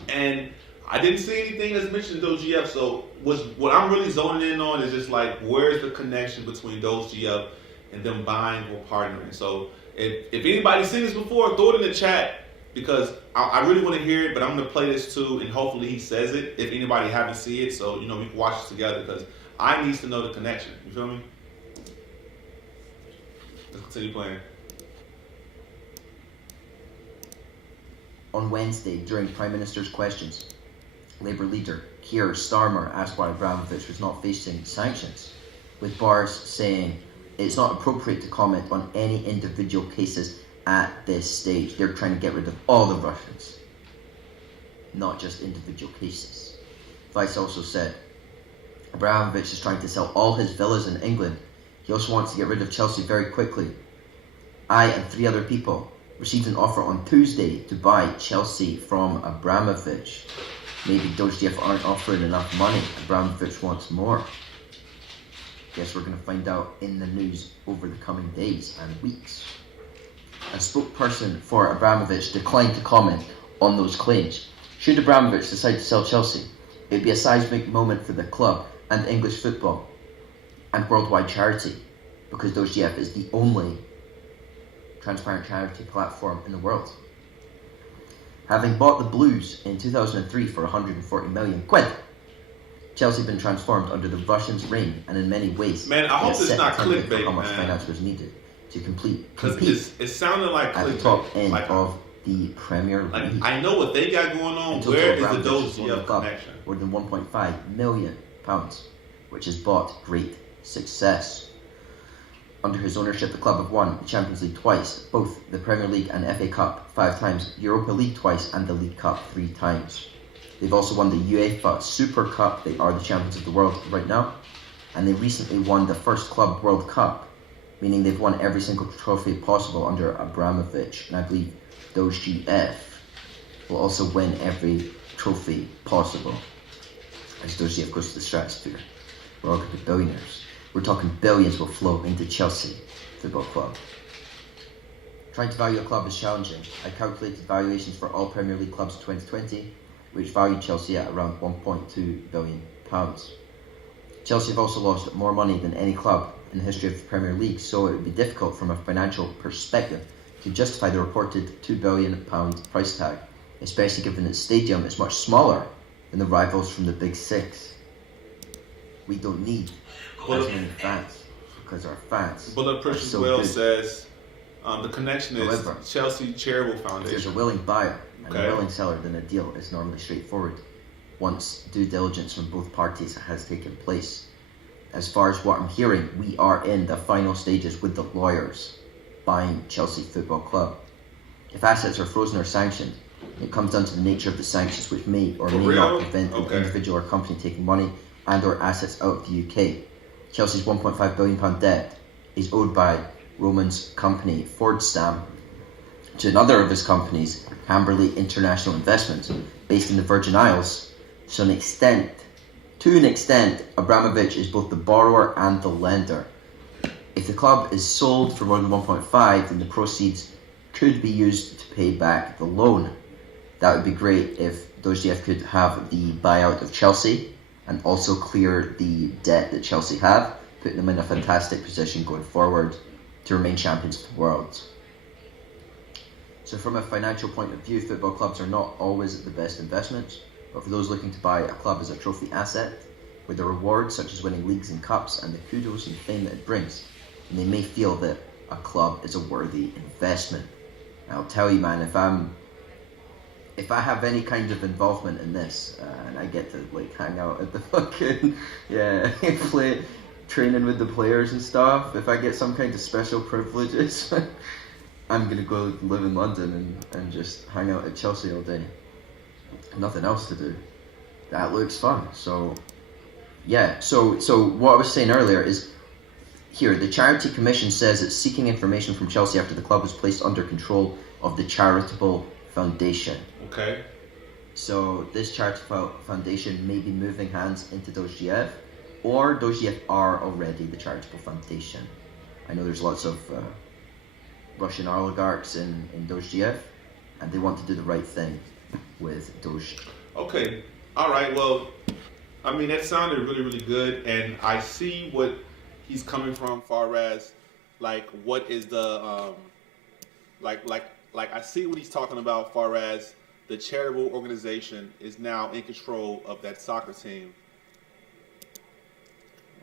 and I didn't see anything that's mentioned in DogeGF. So what I'm really zoning in on is just like, where's the connection between DogeGF and them buying or partnering? So if anybody's seen this before, throw it in the chat, because I really want to hear it, but I'm going to play this too, and hopefully he says it if anybody haven't seen it, so we can watch this together, because I need to know the connection. You feel me? Let's continue playing. On Wednesday, during Prime Minister's questions, Labour leader Keir Starmer asked why Abramovich was not facing sanctions, with Bars saying it's not appropriate to comment on any individual cases at this stage. They're trying to get rid of all the Russians, not just individual cases. Vice also said Abramovich is trying to sell all his villas in England. He also wants to get rid of Chelsea very quickly. I and 3 other people received an offer on Tuesday to buy Chelsea from Abramovich. Maybe DogeGF aren't offering enough money. Abramovich wants more. Guess we're going to find out in the news over the coming days and weeks. A spokesperson for Abramovich declined to comment on those claims. Should Abramovich decide to sell Chelsea, it would be a seismic moment for the club and English football and worldwide charity, because DogeGF is the only transparent charity platform in the world. Having bought the Blues in 2003 for 140 million quid, Chelsea have been transformed under the Russians' reign, and in many ways, man, I hope it it's set not the template for clickbait, how much man. finance was needed to compete It sounded like at the clickbait. top end Like, of the Premier League. I know what they got going on. Until Where is the Abramovich won the DogeGF club connection? more than £1.5 million, which has brought great success. Under his ownership, the club have won the Champions League twice, both the Premier League and FA Cup 5 times, Europa League twice, and the League Cup 3 times. They've also won the UEFA Super Cup. They are the champions of the world right now. And they recently won the first Club World Cup, meaning they've won every single trophy possible under Abramovich. And I believe DogeGF will also win every trophy possible, as DogeGF goes to the stratosphere. We're all going to be billionaires. We're talking billions will flow into Chelsea Football Club. Trying to value a club is challenging. I calculated valuations for all Premier League clubs in 2020, which valued Chelsea at around £1.2 billion. Chelsea have also lost more money than any club in the history of the Premier League, so it would be difficult from a financial perspective to justify the reported £2 billion price tag, especially given its stadium is much smaller than the rivals from the Big Six. We don't need as many fans, because our fans Bullet are Precious so Will good. says the connection is However, Chelsea Charitable If there's a Foundation. willing buyer and Okay. a willing seller, then a deal is normally straightforward once due diligence from both parties has taken place. as far as what I'm hearing, we are in the final stages with the lawyers buying Chelsea Football Club. If assets are frozen or sanctioned, it comes down to the nature of the sanctions, which may or may not prevent an individual or company taking money and or assets out of the UK. Chelsea's £1.5 billion debt is owed by Roman's company Fordstam to another of his companies, Camberley International Investments, based in the Virgin Isles. To an extent, Abramovich is both the borrower and the lender. If the club is sold for more than 1.5, then the proceeds could be used to pay back the loan. That would be great if DogeGF could have the buyout of Chelsea and also clear the debt that Chelsea have, putting them in a fantastic position going forward to remain champions of the world. So from a financial point of view, football clubs are not always the best investments, but for those looking to buy a club as a trophy asset, with the rewards such as winning leagues and cups and the kudos and fame that it brings, and they may feel that a club is a worthy investment. And I'll tell you, man, if I have any kind of involvement in this, and I get to like hang out at the fucking play training with the players and stuff, if I get some kind of special privileges, I'm gonna go live in London and just hang out at Chelsea all day. Nothing else to do. That looks fun. So yeah, so what I was saying earlier is, here, the Charity Commission says it's seeking information from Chelsea after the club was placed under control of the charitable foundation. Okay. So this charitable foundation may be moving hands into DogeGF, or DogeGF are already the charitable foundation. I know there's lots of Russian oligarchs in DogeGF, and they want to do the right thing with Doge. Okay. All right. Well, I mean, that sounded really, really good, and I see what he's coming from, far as like what is the like I see what he's talking about, far as the charitable organization is now in control of that soccer team.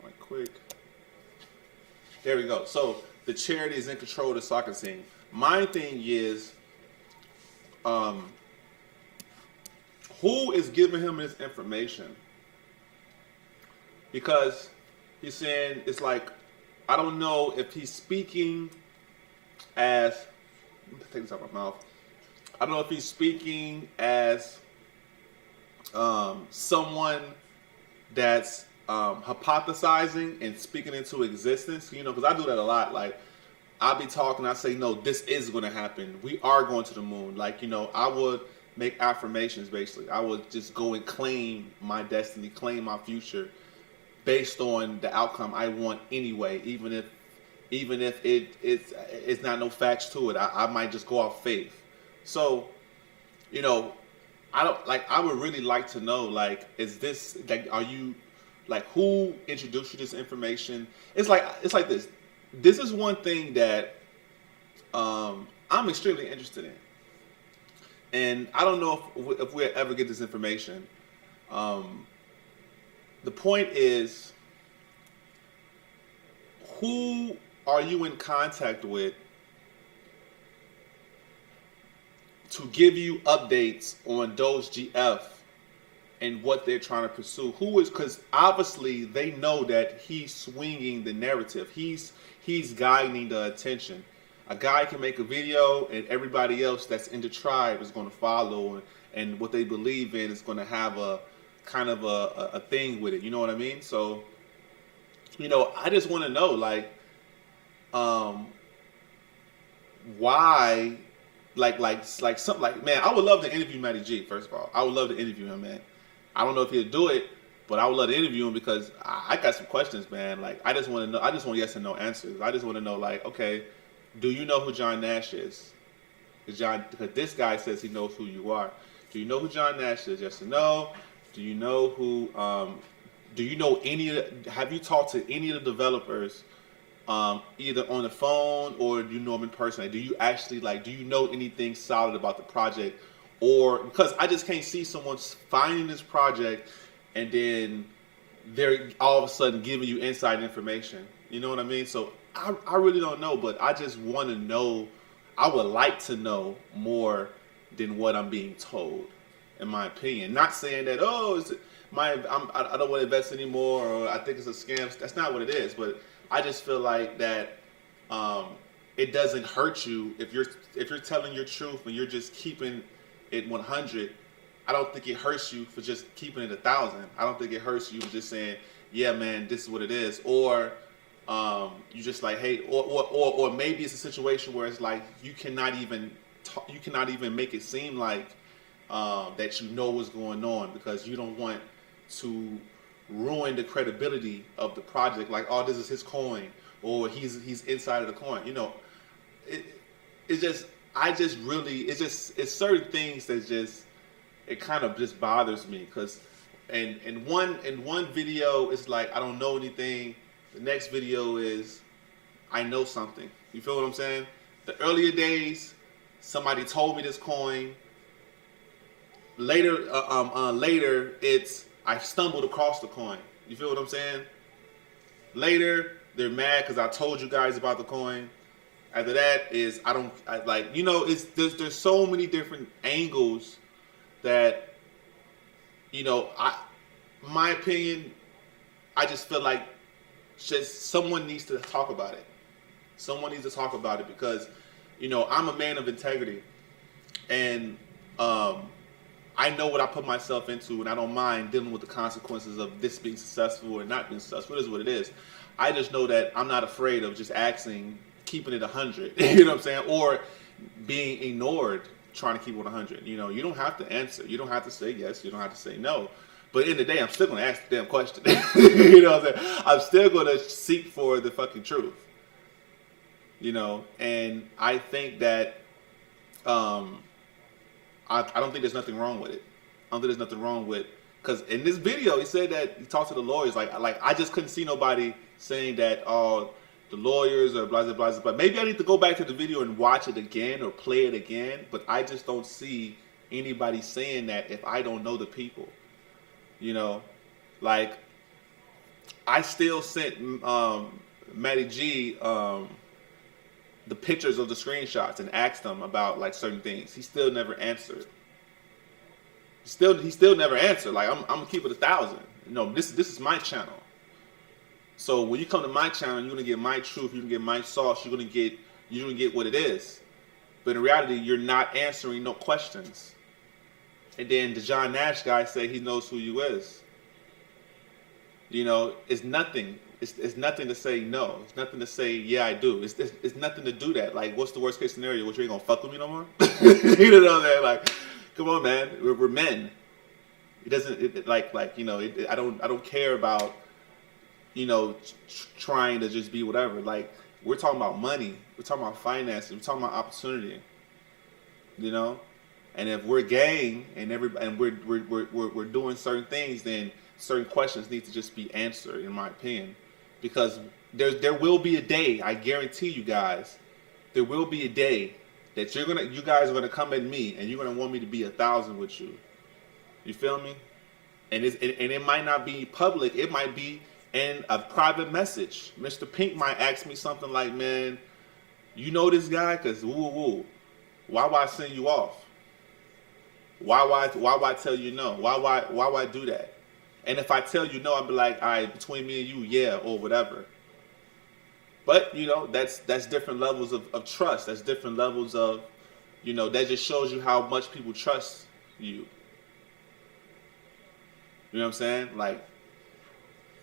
Right, quick. There we go. So the charity is in control of the soccer team. My thing is, who is giving him this information? Because he's saying, it's like, I don't know if he's speaking as, take this out of my mouth. I don't know if he's speaking as someone that's hypothesizing and speaking into existence, you know, because I do that a lot. Like, I'll be talking, I say, no, this is going to happen. We are going to the moon. Like, you know, I would make affirmations, basically. I would just go and claim my destiny, claim my future, based on the outcome I want anyway, even if it's not no facts to it. I might just go off faith. So, you know, I would really like to know, like, is this, like, are you, like, who introduced you this information? It's like this. This is one thing that I'm extremely interested in. And I don't know if we'll ever get this information. The point is, who are you in contact with to give you updates on DogeGF and what they're trying to pursue? Who is, because obviously they know that he's swinging the narrative. He's guiding the attention. A guy can make a video and everybody else that's in the tribe is going to follow, and what they believe in is going to have a kind of a thing with it, you know what I mean? So, you know, I just want to know, like, why, like something like, man, I would love to interview Matty G. First of all, I would love to interview him, man. I don't know if he'll do it, but I would love to interview him because I got some questions, man. Like, I just want to know. I just want yes and no answers. I just want to know, like, okay, do you know who John Nash is? Because this guy says he knows who you are. Do you know who John Nash is? Yes or no? Do you know who? Do you know have you talked to any of the developers, either on the phone or do you know them in person? Like, do you actually, like, do you know anything solid about the project? Or, because I just can't see someone finding this project and then they're all of a sudden giving you inside information. You know what I mean? So I really don't know, but I just want to know. I would like to know more than what I'm being told, in my opinion. Not saying that, I don't want to invest anymore, or I think it's a scam. That's not what it is. But I just feel like that it doesn't hurt you if you're telling your truth and you're just keeping it 100. I don't think it hurts you for just keeping it 1,000. I don't think it hurts you for just saying, yeah, man, this is what it is, or you just like, hey, or maybe it's a situation where it's like you cannot even make it seem like that you know what's going on because you don't want to ruin the credibility of the project. Like, oh, this is his coin, or he's inside of the coin. You know, it's certain things that just it kind of just bothers me because in one video it's like I don't know anything. The next video is I know something. You feel what I'm saying? The earlier days, somebody told me this coin. Later, it's I stumbled across the coin. You feel what I'm saying? Later, they're mad because I told you guys about the coin. After that is there's so many different angles that, you know, my opinion, I just feel like just someone needs to talk about it. Someone needs to talk about it because, you know, I'm a man of integrity, and I know what I put myself into, and I don't mind dealing with the consequences of this being successful or not being successful. It is what it is. I just know that I'm not afraid of just keeping it 100. You know what I'm saying? Or being ignored, trying to keep it 100. You know, you don't have to answer. You don't have to say yes. You don't have to say no. But in the day, I'm still going to ask the damn question. You know what I'm saying? I'm still going to seek for the fucking truth. You know, and I think that I don't think there's nothing wrong with it. I don't think there's nothing wrong with, because in this video he said that he talked to the lawyers. Like I just couldn't see nobody saying that the lawyers are blah blah blah. But maybe I need to go back to the video and watch it again or play it again. But I just don't see anybody saying that if I don't know the people. You know, like I still sent Matty G the pictures of the screenshots and asked him about like certain things. He still never answered. He still never answered. Like I'm gonna keep it 1,000. No, this is my channel. So when you come to my channel, you're gonna get my truth. You're gonna get my sauce. You're gonna get what it is. But in reality, you're not answering no questions. And then the John Nash guy said he knows who you is. You know, it's nothing. It's nothing to say no. It's nothing to say, yeah, I do. It's nothing to do that. Like, what's the worst case scenario? What, you ain't gonna fuck with me no more? You know what I'm saying? Like, come on, man. We're men. It doesn't, you know, I don't care about, you know, trying to just be whatever. Like, we're talking about money. We're talking about finances. We're talking about opportunity. You know? And if we're gang and we're doing certain things, then certain questions need to just be answered, in my opinion. Because there will be a day, I guarantee you guys, there will be a day that you guys are gonna come at me and you're gonna want me to be 1,000 with you. You feel me? And it might not be public. It might be in a private message. Mr. Pink might ask me something like, "Man, you know this guy? Cause woo, why would I send you off? Why would I tell you no? Why would I do that?" And if I tell you no, I'll be like, all right, between me and you, yeah, or whatever. But, you know, that's different levels of trust. That's different levels of, you know, that just shows you how much people trust you. You know what I'm saying? Like,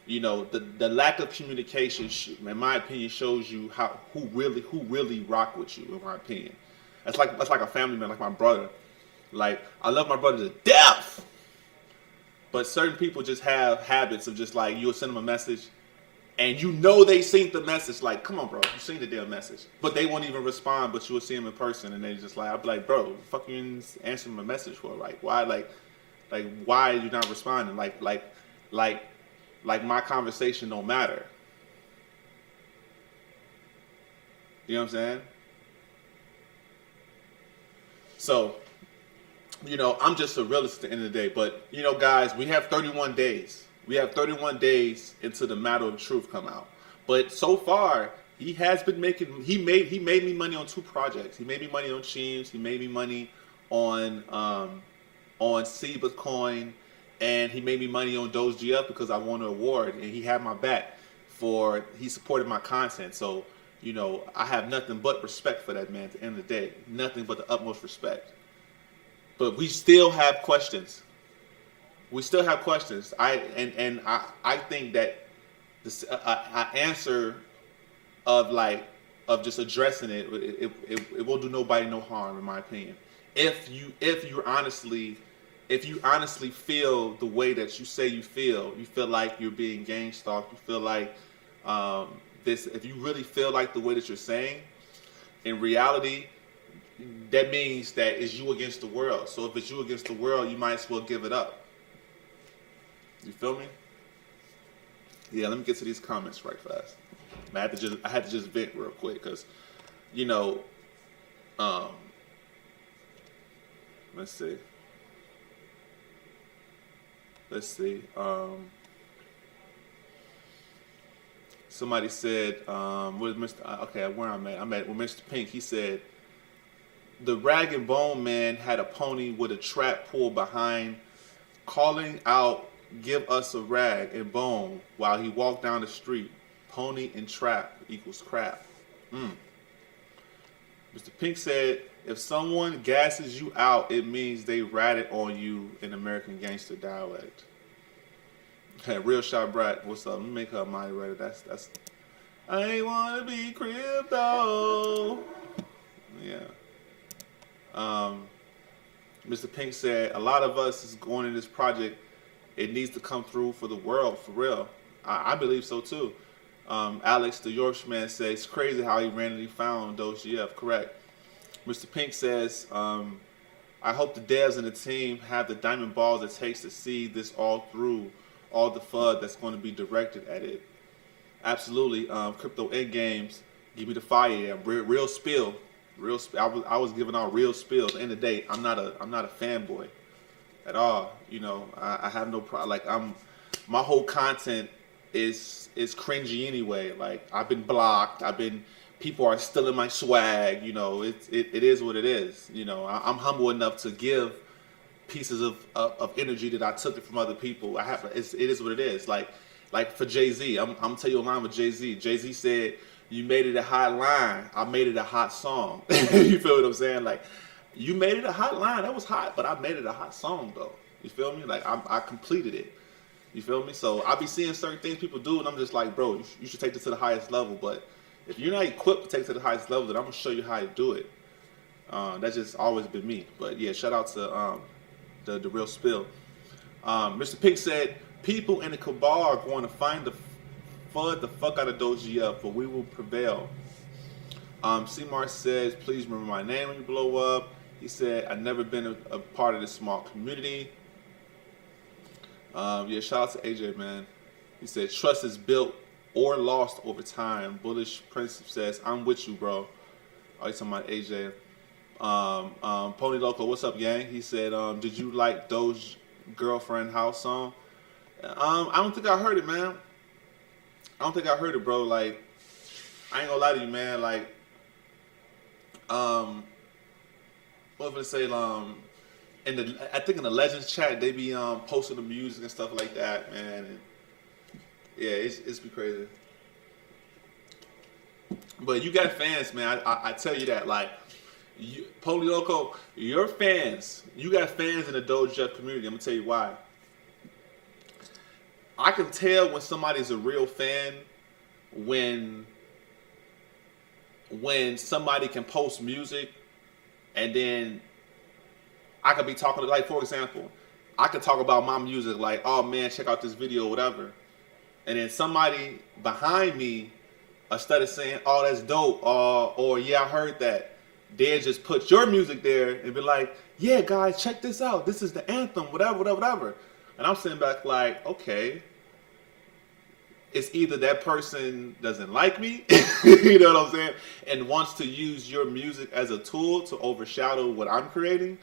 you know, the lack of communication, in my opinion, shows you who really rock with you, in my opinion. That's like a family man, like my brother. Like, I love my brother to death. But certain people just have habits of just like, you'll send them a message and you know they seen the message. Like, come on, bro, you seen the damn message. But they won't even respond, but you will see them in person and they just like, I'll be like, bro, fuck you answering my message for? Like, why, why are you not responding? Like my conversation don't matter. You know what I'm saying? So, you know, I'm just a realist at the end of the day. But, you know, guys, we have 31 days. We have 31 days until the Matter of Truth come out. But so far, he has been making, he made me money on 2 projects. He made me money on Cheems. He made me money on SIBCOIN. and he made me money on DogeGF because I won an award, and he had my back he supported my content. So, you know, I have nothing but respect for that man at the end of the day. Nothing but the utmost respect. But we still have questions. We still have questions. I think that this answer of just addressing it won't do nobody no harm, in my opinion. If you honestly feel the way that you say you feel like you're being gang stalked, you feel like if you really feel like the way that you're saying, in reality, that means that it's you against the world. So if it's you against the world, you might as well give it up. You feel me? Yeah, let me get to these comments right fast. I had to just vent real quick because, you know, let's see. Somebody said, where I'm at. I'm at with Mr. Pink. He said, the rag and bone man had a pony with a trap pulled behind, calling out, "Give us a rag and bone," while he walked down the street. Pony and trap equals crap. Mr. Pink said, if someone gasses you out, it means they ratted on you in American gangster dialect. Hey, Real Shot Brat, what's up? Let me make her a moderator. That's. I ain't wanna be crypto. Yeah. Mr. Pink said, a lot of us is going in this project. It needs to come through for the world, for real. I believe so too. Alex, the Yorkshire says, it's crazy how he randomly found DogeGF. Correct. Mr. Pink says, I hope the devs and the team have the diamond balls it takes to see this all through, all the FUD that's going to be directed at it. Absolutely. Crypto Endgames, give me the fire. Yeah. Real spill. I was giving out real spill. At the end of the day, I'm not a fanboy at all. You know, I have no problem. Like, my whole content is cringy anyway. Like, I've been blocked. People are stealing my swag. You know, it is what it is. You know, I'm humble enough to give pieces of energy that I took it from other people. It is what it is. Like for Jay-Z, I'm gonna tell you a line with Jay-Z. Jay-Z said, "You made it a hot line. I made it a hot song." You feel what I'm saying? Like, you made it a hot line. That was hot, but I made it a hot song though. You feel me? Like, I completed it. You feel me? So I be seeing certain things people do, and I'm just like, bro, you should take this to the highest level. But if you're not equipped to take it to the highest level, then I'm gonna show you how to do it. That's just always been me. But yeah, shout out to the real spill. Mr. Pink said, people in the cabal are going to find the fuck out of DogeGF, but we will prevail. C-Mar says, please remember my name when you blow up. He said, I've never been a part of this small community. Yeah, shout out to AJ, man. He said, trust is built or lost over time. Bullish Prince says, I'm with you, bro. Oh, he's talking about AJ. Pony Loco, what's up, gang? He said, did you like Doge Girlfriend House song? I don't think I heard it, man. I don't think I heard it, bro. Like, I ain't gonna lie to you, man. Like, what was I say? I think in the Legends chat, they be posting the music and stuff like that, man. And yeah, it's be crazy. But you got fans, man. I tell you that, like, Pony Loco, your fans. You got fans in the DogeGF community. I'm gonna tell you why. I can tell when somebody's a real fan when somebody can post music and then I could be talking, like, for example, I could talk about my music like, oh man, check out this video, whatever. And then somebody behind me instead of saying, oh, that's dope, or yeah, I heard that, they'll just put your music there and be like, yeah, guys, check this out. This is the anthem, whatever. And I'm sitting back like, okay, it's either that person doesn't like me, you know what I'm saying, and wants to use your music as a tool to overshadow what I'm creating,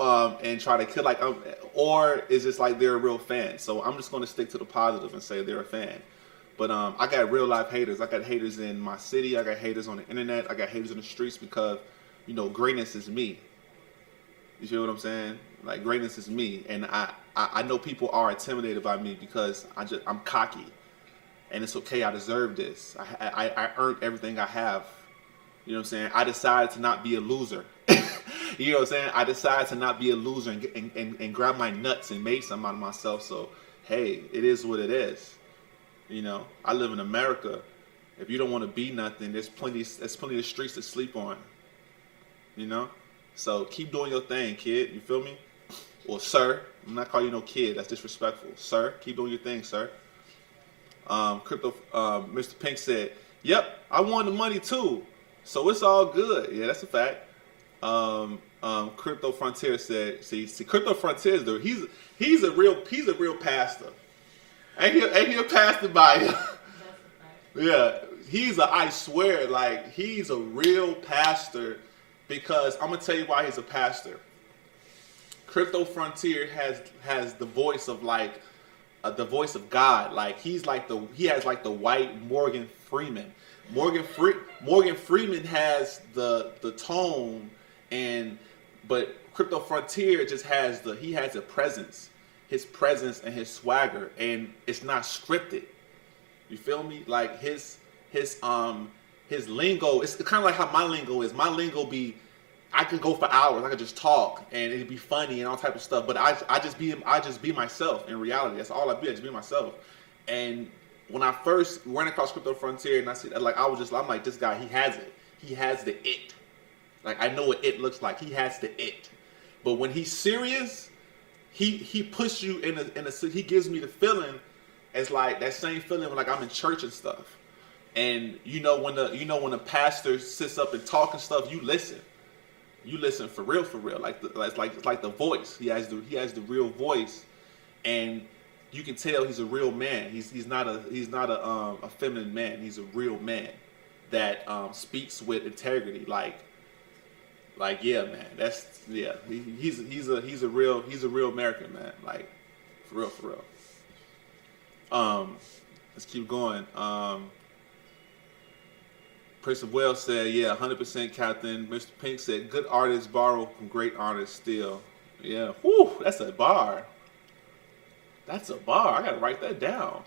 and try to kill, like, or is just like they're a real fan. So I'm just going to stick to the positive and say they're a fan. But I got real life haters. I got haters in my city. I got haters on the internet. I got haters in the streets because, you know, greatness is me. You feel what I'm saying? Like, greatness is me, and I know people are intimidated by me because I'm cocky, and it's okay. I deserve this. I earned everything I have. You know what I'm saying? I decided to not be a loser. You know what I'm saying? I decided to not be a loser and grab my nuts and make something out of myself. So, hey, it is what it is. You know, I live in America. If you don't want to be nothing, there's plenty of streets to sleep on. You know? So keep doing your thing, kid. You feel me? Or sir. I'm not calling you no kid. That's disrespectful. Sir, keep doing your thing, sir. Mr. Pink said, yep, I won the money too. So it's all good. Yeah, that's a fact. Crypto Frontier said, see, Crypto Frontier is he's a real pastor. Ain't he a pastor by you? Yeah, I swear, like, he's a real pastor, because I'm gonna tell you why he's a pastor. Crypto Frontier has the voice of the voice of God. Like, he has like the white Morgan Freeman. Morgan Freeman has the tone, but Crypto Frontier just has a presence. His presence and his swagger, and it's not scripted. You feel me? Like his lingo, it's kind of like how my lingo is. My lingo I could go for hours. I could just talk and it'd be funny and all type of stuff. But I just be myself in reality. That's all I be. I just be myself. And when I first ran across Crypto Frontier and I see that, like, I'm like, this guy, he has it. He has the it. Like, I know what it looks like. He has the it. But when he's serious, he puts you he gives me the feeling as like that same feeling when, like, I'm in church and stuff. And when the pastor sits up and talk and stuff, you listen. You listen for real. It's like the voice. He has the real voice, and you can tell he's a real man. He's not a feminine man. He's a real man that speaks with integrity. Like yeah, man. He's a real American man. Like for real. Let's keep going. Prince of Wales said, yeah, 100% Captain. Mr. Pink said, good artists borrow from great artists steal. Yeah. Whew, that's a bar. That's a bar. I gotta write that down.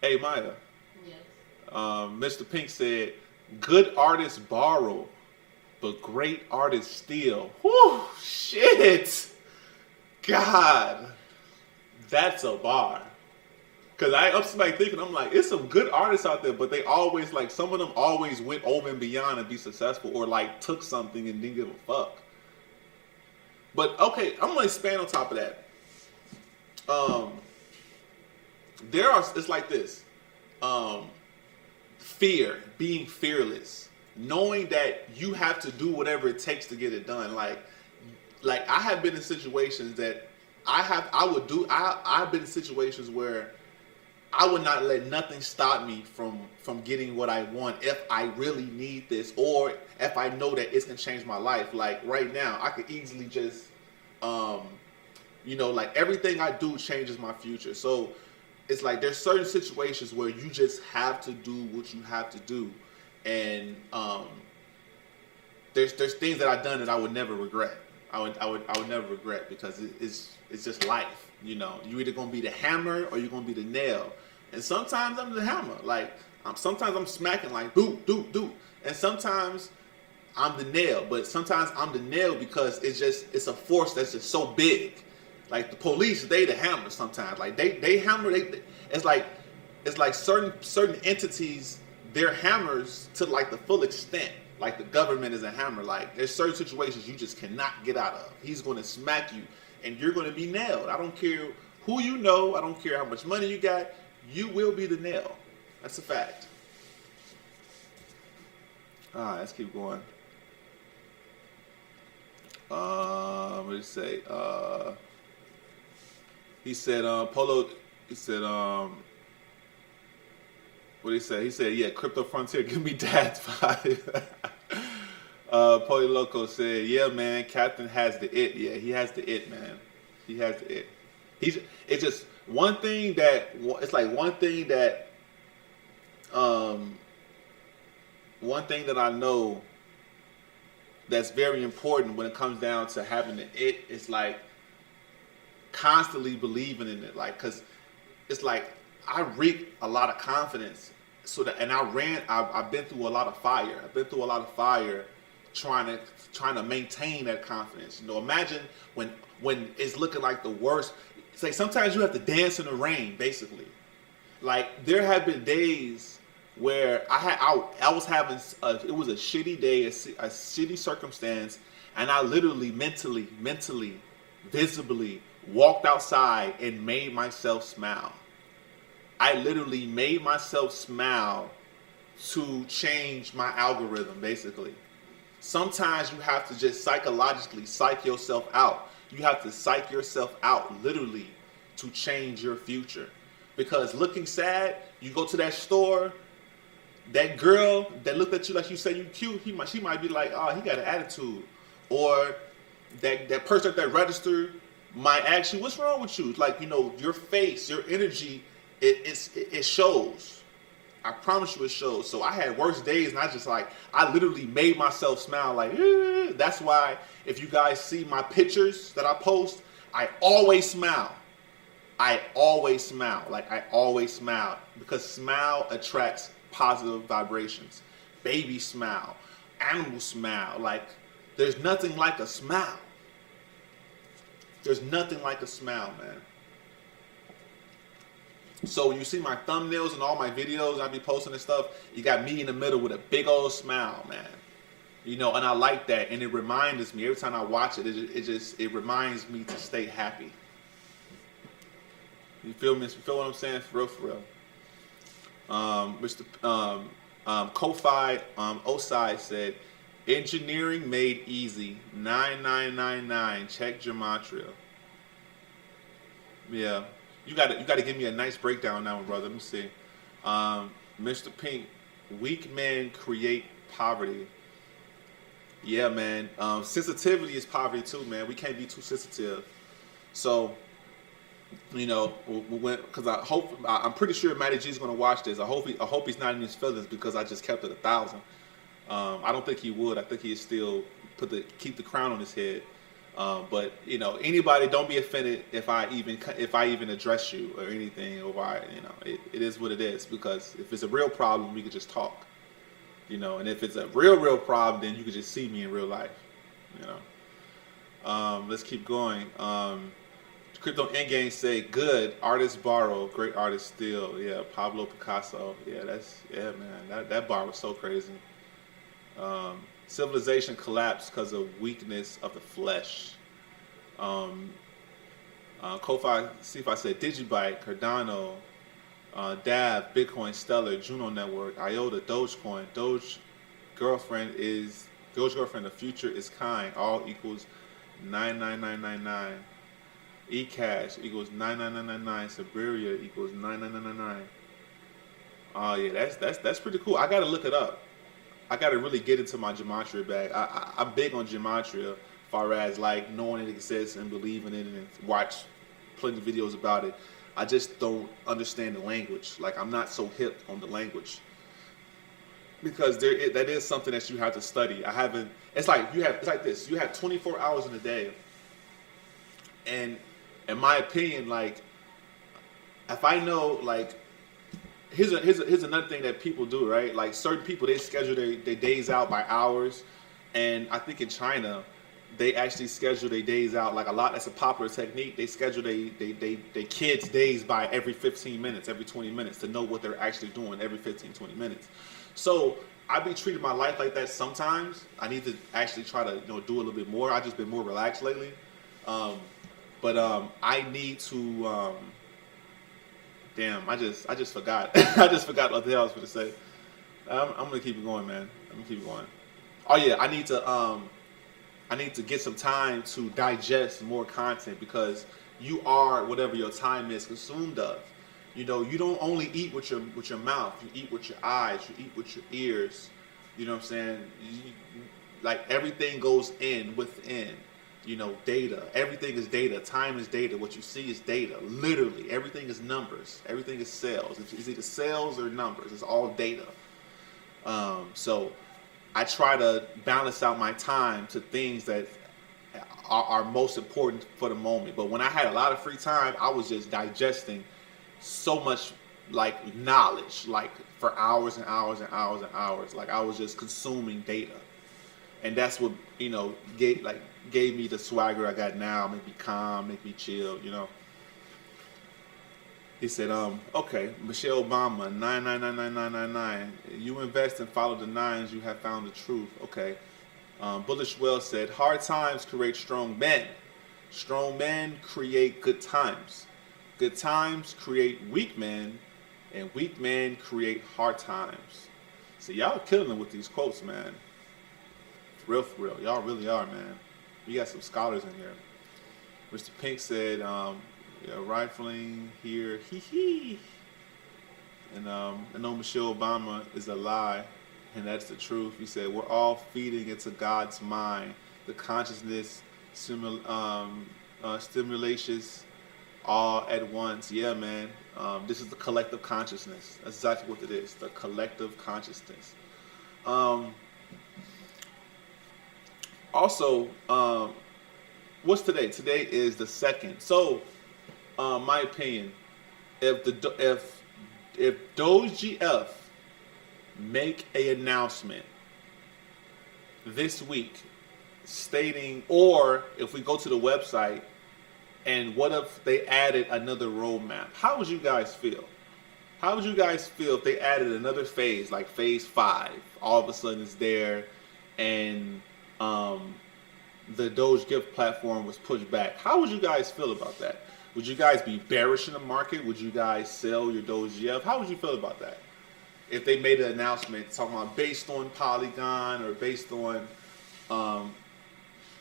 Hey, Maya. Yes. Mr. Pink said, good artists borrow, but great artists steal. Whew, shit. God. That's a bar. Because I'm somebody thinking, I'm like, it's some good artists out there, but they always, like, some of them always went over and beyond and be successful, or, like, took something and didn't give a fuck. But, okay, I'm going to expand on top of that. It's like this. Fear, being fearless, knowing that you have to do whatever it takes to get it done. Like I have been in situations that I've been in situations where I would not let nothing stop me from getting what I want if I really need this, or if I know that it's gonna change my life. Like right now, I could easily just, like everything I do changes my future. So it's like there's certain situations where you just have to do what you have to do, and there's things that I've done that I would never regret. I would never regret, because it's just life. You know, you're either gonna be the hammer or you're gonna be the nail. And sometimes I'm the hammer. Like sometimes I'm smacking like doop doop doop, and sometimes I'm the nail. But sometimes I'm the nail because it's a force that's just so big. Like the police, they the hammer sometimes. Like they hammer. It's like certain entities, they're hammers to like the full extent. Like the government is a hammer. Like there's certain situations you just cannot get out of. He's going to smack you, and you're going to be nailed. I don't care who you know. I don't care how much money you got. You will be the nail. That's a fact. All right, let's keep going. What did he say? He said, Polo. He said, what did he say? He said, yeah, Crypto Frontier, give me Dad's 5. Poli Loco said, yeah, man, Captain has the it. Yeah, he has the it, man. He has the it. It's just one thing that I know that's very important when it comes down to having the it is like constantly believing in it, like, cause it's like I reap a lot of confidence. So that, and I've been through a lot of fire. I've been through a lot of fire, trying to maintain that confidence. You know, imagine when it's looking like the worst. It's like sometimes you have to dance in the rain, basically. Like there have been days where I was having it was a shitty day, a shitty circumstance, and I literally mentally, visibly walked outside and made myself smile. I literally made myself smile to change my algorithm, basically. Sometimes you have to just psychologically psych yourself out. You have to psych yourself out, literally, to change your future. Because looking sad, you go to that store, that girl that looked at you like you say you cute, she might be like, oh, he got an attitude. Or that person at that register might ask you, what's wrong with you? Like, you know, your face, your energy, it shows. I promise you it shows. So I had worse days, and I literally made myself smile. Like, that's why if you guys see my pictures that I post, I always smile. I always smile. Like, I always smile, because smile attracts positive vibrations. Baby smile, animal smile. Like, there's nothing like a smile. There's nothing like a smile, man. So when you see my thumbnails and all my videos I be posting and stuff, you got me in the middle with a big old smile, man. You know, and I like that, and it reminds me every time I watch it. It reminds me to stay happy. You feel me? You feel what I'm saying? For real. Mr. Ko-Fi Osai said, engineering made easy. 9999. Check gematria. Yeah. You gotta give me a nice breakdown now, brother. Let me see. Mr. Pink, weak men create poverty. Yeah, man. Sensitivity is poverty too, man. We can't be too sensitive. So, you know, because I'm pretty sure Matty G's gonna watch this. I hope he's not in his feelings because I just kept it 1,000. I don't think he would. I think he'd still keep the crown on his head. But you know, anybody, don't be offended if I even address you or anything, or it is what it is. Because if it's a real problem, we could just talk, you know. And if it's a real problem, then you could just see me in real life, you know. Let's keep going. Crypto Endgame say, good artists borrow, great artists steal. Yeah, Pablo Picasso. Yeah, man. That bar was so crazy. Civilization collapsed because of weakness of the flesh. Ko-Fi Siva said Digibyte, Cardano, Dab, Bitcoin, Stellar, Juno Network, IOTA, Dogecoin, Doge girlfriend, the future is kind, all equals 99999. eCash equals 99999. Siberia equals 99999. Oh yeah, that's pretty cool. I gotta look it up. I gotta really get into my gematria bag. I'm big on gematria, as far as like knowing it exists and believing in it and watch plenty of videos about it. I just don't understand the language. Like, I'm not so hip on the language, because that is something that you have to study. It's like this. You have 24 hours in a day, and in my opinion, like, if I know, like, here's another thing that people do, right? Like, certain people, they schedule their days out by hours, and I think in China, they actually schedule their days out, like, a lot. That's a popular technique. They schedule their kids' days by every 15 minutes, every 20 minutes, to know what they're actually doing every 15, 20 minutes. So I be treating my life like that sometimes. I need to actually try to, do a little bit more. I've just been more relaxed lately. But I need to, damn, I just forgot. I just forgot what the hell I was going to say. I'm going to keep it going, man. I'm going to keep it going. Oh yeah, I need to get some time to digest more content, because you are whatever your time is consumed of. You don't only eat with your mouth. You eat with your eyes. You eat with your ears. You know what I'm saying? Like, everything goes within. Data. Everything is data. Time is data. What you see is data. Literally, everything is numbers. Everything is sales. It's either sales or numbers. It's all data. So I try to balance out my time to things that are most important for the moment. But when I had a lot of free time, I was just digesting so much like knowledge, like for hours and hours and hours and hours. Like I was just consuming data, and that's what gave me the swagger I got now. Make me calm, make me chill. He said, okay, Michelle Obama, 9999999. You invest and follow the nines, you have found the truth. Okay. Bullish Well said, hard times create strong men. Strong men create good times. Good times create weak men, and weak men create hard times. So y'all killing them with these quotes, man. For real. Y'all really are, man. We got some scholars in here. Mr. Pink said, rifling here, hee. And I know Michelle Obama is a lie, and that's the truth. He said, we're all feeding into God's mind. The consciousness stimulations all at once. Yeah, man. This is the collective consciousness. That's exactly what it is, the collective consciousness. Also, what's today? Today is the 2nd. So, my opinion, if DogeGF make an announcement this week stating, or if we go to the website, and what if they added another roadmap? How would you guys feel? How would you guys feel if they added another phase, like phase 5? All of a sudden it's there, and the DogeGF platform was pushed back. How would you guys feel about that? Would you guys be bearish in the market? Would you guys sell your DogeGF? How would you feel about that? If they made an announcement talking about based on Polygon or based on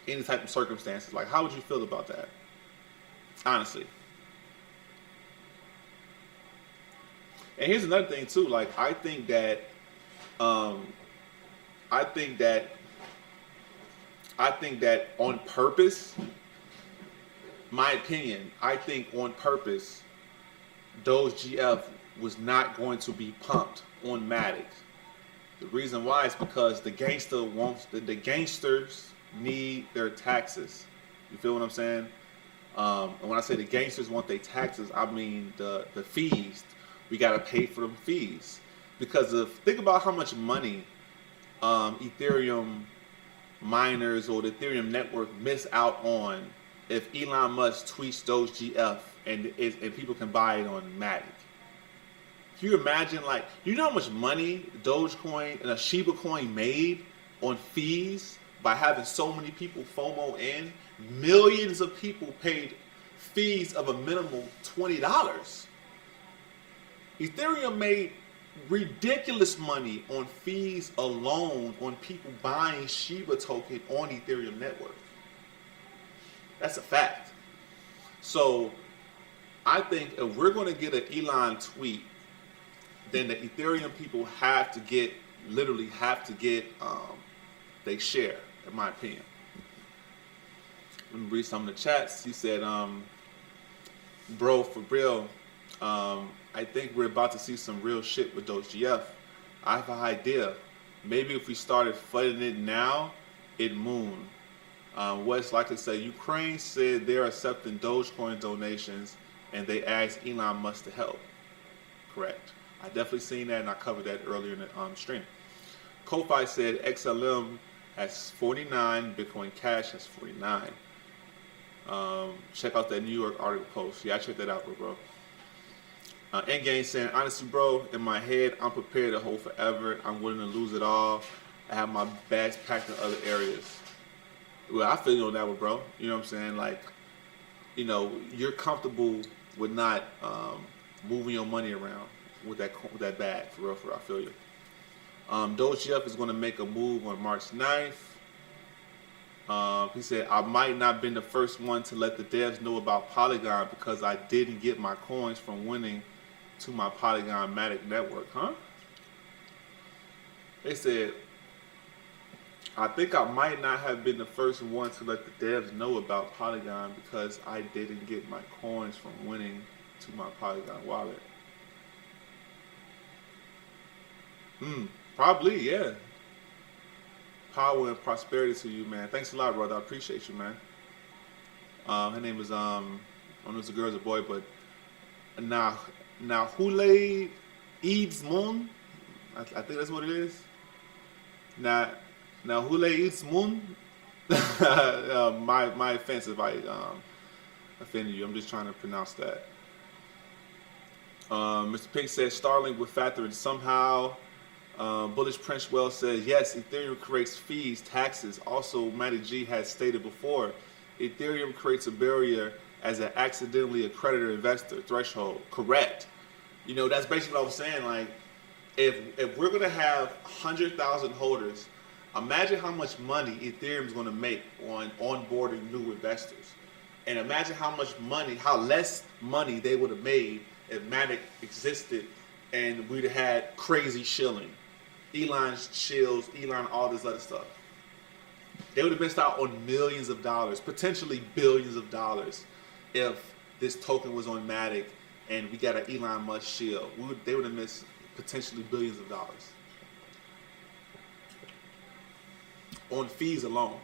any type of circumstances, like how would you feel about that? Honestly. And here's another thing too. Like I think that on purpose, my opinion, I think on purpose, DogeGF was not going to be pumped on Matic. The reason why is because the gangsters need their taxes. You feel what I'm saying? And when I say the gangsters want their taxes, I mean the fees. We gotta pay for them fees. Because think about how much money Ethereum miners or the Ethereum network miss out on if Elon Musk tweets DogeGF and people can buy it on Matic. Can you imagine, like, you know how much money Dogecoin and a Shiba Coin made on fees by having so many people FOMO in? Millions of people paid fees of a minimal $20. Ethereum made ridiculous money on fees alone on people buying Shiba token on Ethereum network. That's a fact. So I think if we're going to get an Elon tweet, then the Ethereum people literally have to get they share, in my opinion. Let me read some of the chats. He said, bro, for real, I think we're about to see some real shit with DogeGF. I have an idea. Maybe if we started flooding it now, it'd moon. What's likely to say, Ukraine said they're accepting Dogecoin donations and they asked Elon Musk to help. Correct. I definitely seen that and I covered that earlier in the stream. Ko-Fi said XLM has 49, Bitcoin Cash has 49. Check out that New York article post. Yeah, I checked that out, bro. Endgame saying, honestly, bro, in my head, I'm prepared to hold forever. I'm willing to lose it all. I have my bags packed in other areas. Well, I feel you on that one, bro. You know what I'm saying? Like, you're comfortable with not moving your money around with that bag. For real, I feel you. DogeGF is going to make a move on March 9th. He said, I might not have been the first one to let the devs know about Polygon because I didn't get my coins from winning to my Polygon Matic network, huh? They said, I think I might not have been the first one to let the devs know about Polygon because I didn't get my coins from winning to my Polygon wallet. Probably, yeah. Power and prosperity to you, man. Thanks a lot, brother. I appreciate you, man. Her name is I don't know if it's a girl or a boy, but now Hule Eats Moon. I think that's what it is. Now Hule Eats Moon. My offense if I offended you. I'm just trying to pronounce that. Mr. Pink says Starlink with Pateron somehow. Bullish Prince-Well says yes, Ethereum creates fees, taxes. Also, Matty G has stated before, Ethereum creates a barrier as an accidentally accredited investor threshold. Correct. You know, that's basically what I was saying. Like, if we're gonna have 100,000 holders, imagine how much money Ethereum is gonna make on onboarding new investors, and imagine how less money they would have made if Matic existed and we'd have had crazy shilling. Elon's chills, Elon, all this other stuff. They would have missed out on millions of dollars, potentially billions of dollars, if this token was on Matic and we got an Elon Musk shield. They would have missed potentially billions of dollars on fees alone.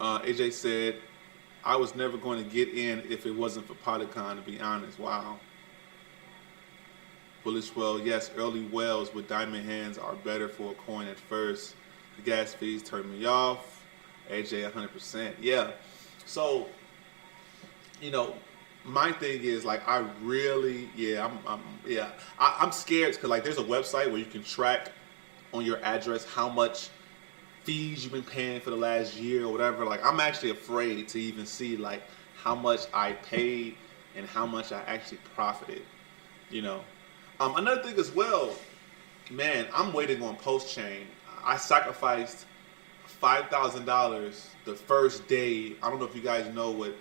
AJ said, I was never going to get in if it wasn't for Pateron, to be honest. Wow. Bullish Well, yes, early whales with diamond hands are better for a coin at first. The gas fees turn me off. AJ 100%. Yeah. So, you know, my thing is like, I really, I'm scared because like there's a website where you can track on your address how much fees you've been paying for the last year or whatever. Like, I'm actually afraid to even see like how much I paid and how much I actually profited, you know. Another thing as well, man, I'm waiting on post-chain. I sacrificed $5,000 the first day. I don't know if you guys know what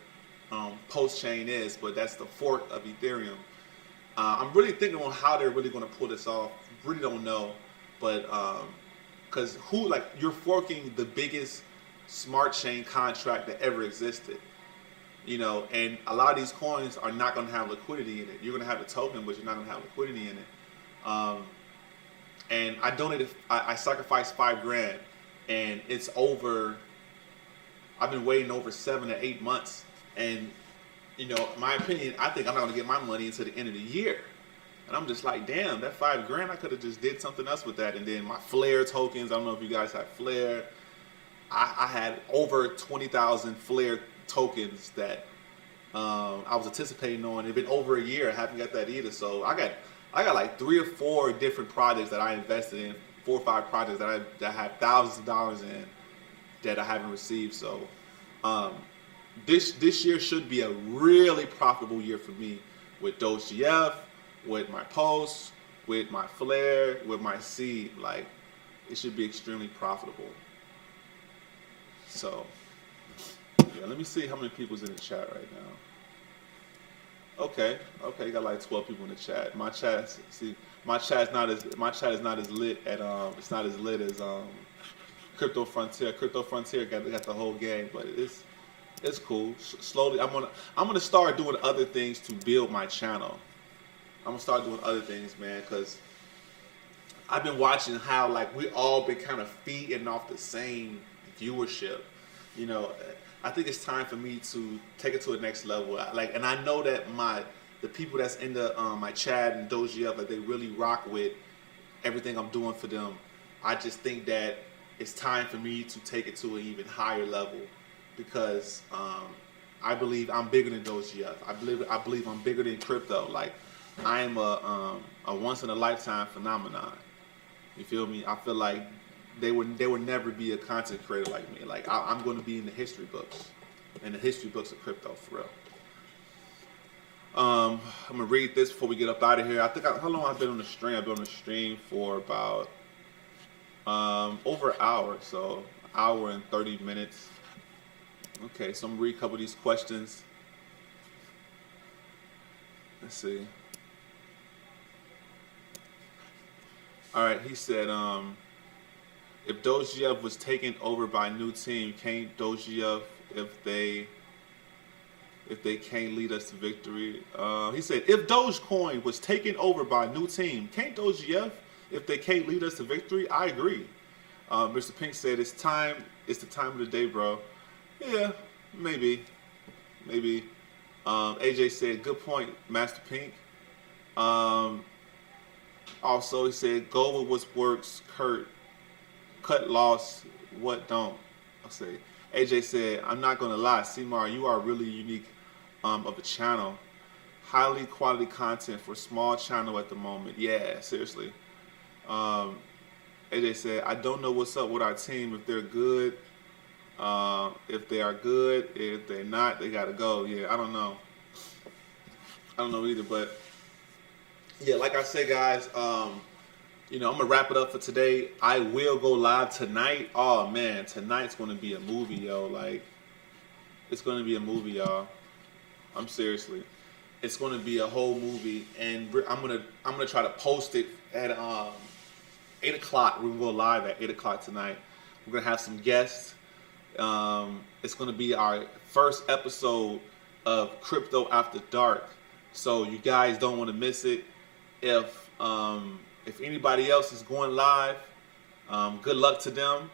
post-chain is, but that's the fork of Ethereum. I'm really thinking on how they're really going to pull this off. Really don't know, but because you're forking the biggest smart chain contract that ever existed, you know, and a lot of these coins are not going to have liquidity in it. You're going to have the token, but you're not going to have liquidity in it. And I donated, I sacrificed $5,000, and it's over. I've been waiting over 7 to 8 months, and you know, in my opinion, I think I'm not going to get my money until the end of the year. And I'm just like, damn, that $5,000, I could have just did something else with that. And then my Flare tokens, I don't know if you guys have Flare. I had over 20,000 Flare tokens that I was anticipating on. It's been over a year. I haven't got that either. So I got like 3 or 4 different projects that I invested in, 4 or 5 projects that I have thousands of dollars in that I haven't received. So this year should be a really profitable year for me with DogeGF, with my posts, with my Flare, with my seed. Like, it should be extremely profitable. So, yeah, let me see how many people's in the chat right now. Okay, you got like 12 people in the chat. My chat is not as lit at it's not as lit as Crypto Frontier. Crypto Frontier got the whole game, but it's cool. Slowly, I'm gonna start doing other things to build my channel. I'm gonna start doing other things, man, because I've been watching how like we all been kind of feeding off the same viewership. You know, I think it's time for me to take it to the next level. And I know that the people that's in the my chat and DogeGF, like, they really rock with everything I'm doing for them. I just think that it's time for me to take it to an even higher level, because I believe I'm bigger than DogeGF. I believe I'm bigger than crypto. Like, I am a once in a lifetime phenomenon. You feel me? I feel like there would never be a content creator like me. Like, I'm going to be in the history books of crypto, for real. I'm gonna read this before we get up out of here. How long I've been on the stream? I've been on the stream for about over an hour, so hour and 30 minutes. Okay, so I'm gonna read a couple of these questions. Let's see. All right, he said, if DogeGF was taken over by a new team, can't DogeGF, if they can't lead us to victory? He said, if Dogecoin was taken over by a new team, can't DogeGF, if they can't lead us to victory, I agree. Mr. Pink said it's time. It's the time of the day, bro. Yeah, maybe. AJ said good point, Master Pink. Also, he said go with what works. Cut loss, what don't. I'll say. AJ said, I'm not gonna lie, Cmar, you are really unique of a channel. Highly quality content for small channel at the moment. Yeah, seriously. AJ said, I don't know what's up with our team. If they're good, if they are good, if they're not, they gotta go. Yeah, I don't know. I don't know either, but yeah, like I said, guys, you know, I'm gonna wrap it up for today. I will go live tonight. Oh man, tonight's gonna be a movie, yo. Like, it's gonna be a movie, y'all. I'm seriously. It's gonna be a whole movie, and I'm gonna try to post it at 8 o'clock. We're gonna go live at 8 o'clock tonight. We're gonna have some guests. It's gonna be our first episode of Crypto After Dark, so you guys don't want to miss it. If anybody else is going live, good luck to them.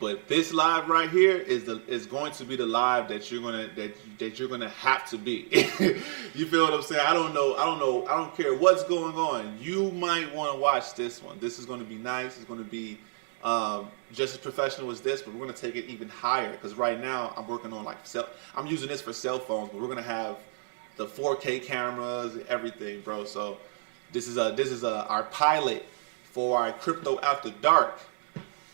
But this live right here is going to be the live that you're gonna have to be. You feel what I'm saying? I don't care what's going on. You might want to watch this one. This is going to be nice. It's going to be just as professional as this, but we're going to take it even higher. Because right now I'm working on I'm using this for cell phones, but we're going to have the 4K cameras and everything, bro. So this is our pilot for our Crypto After Dark.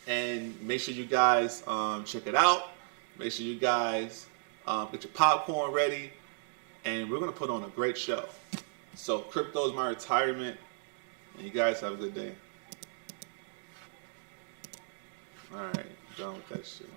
And make sure you guys check it out. Make sure you guys get your popcorn ready. And we're going to put on a great show. So crypto is my retirement. And you guys have a good day. All right, done with that shit.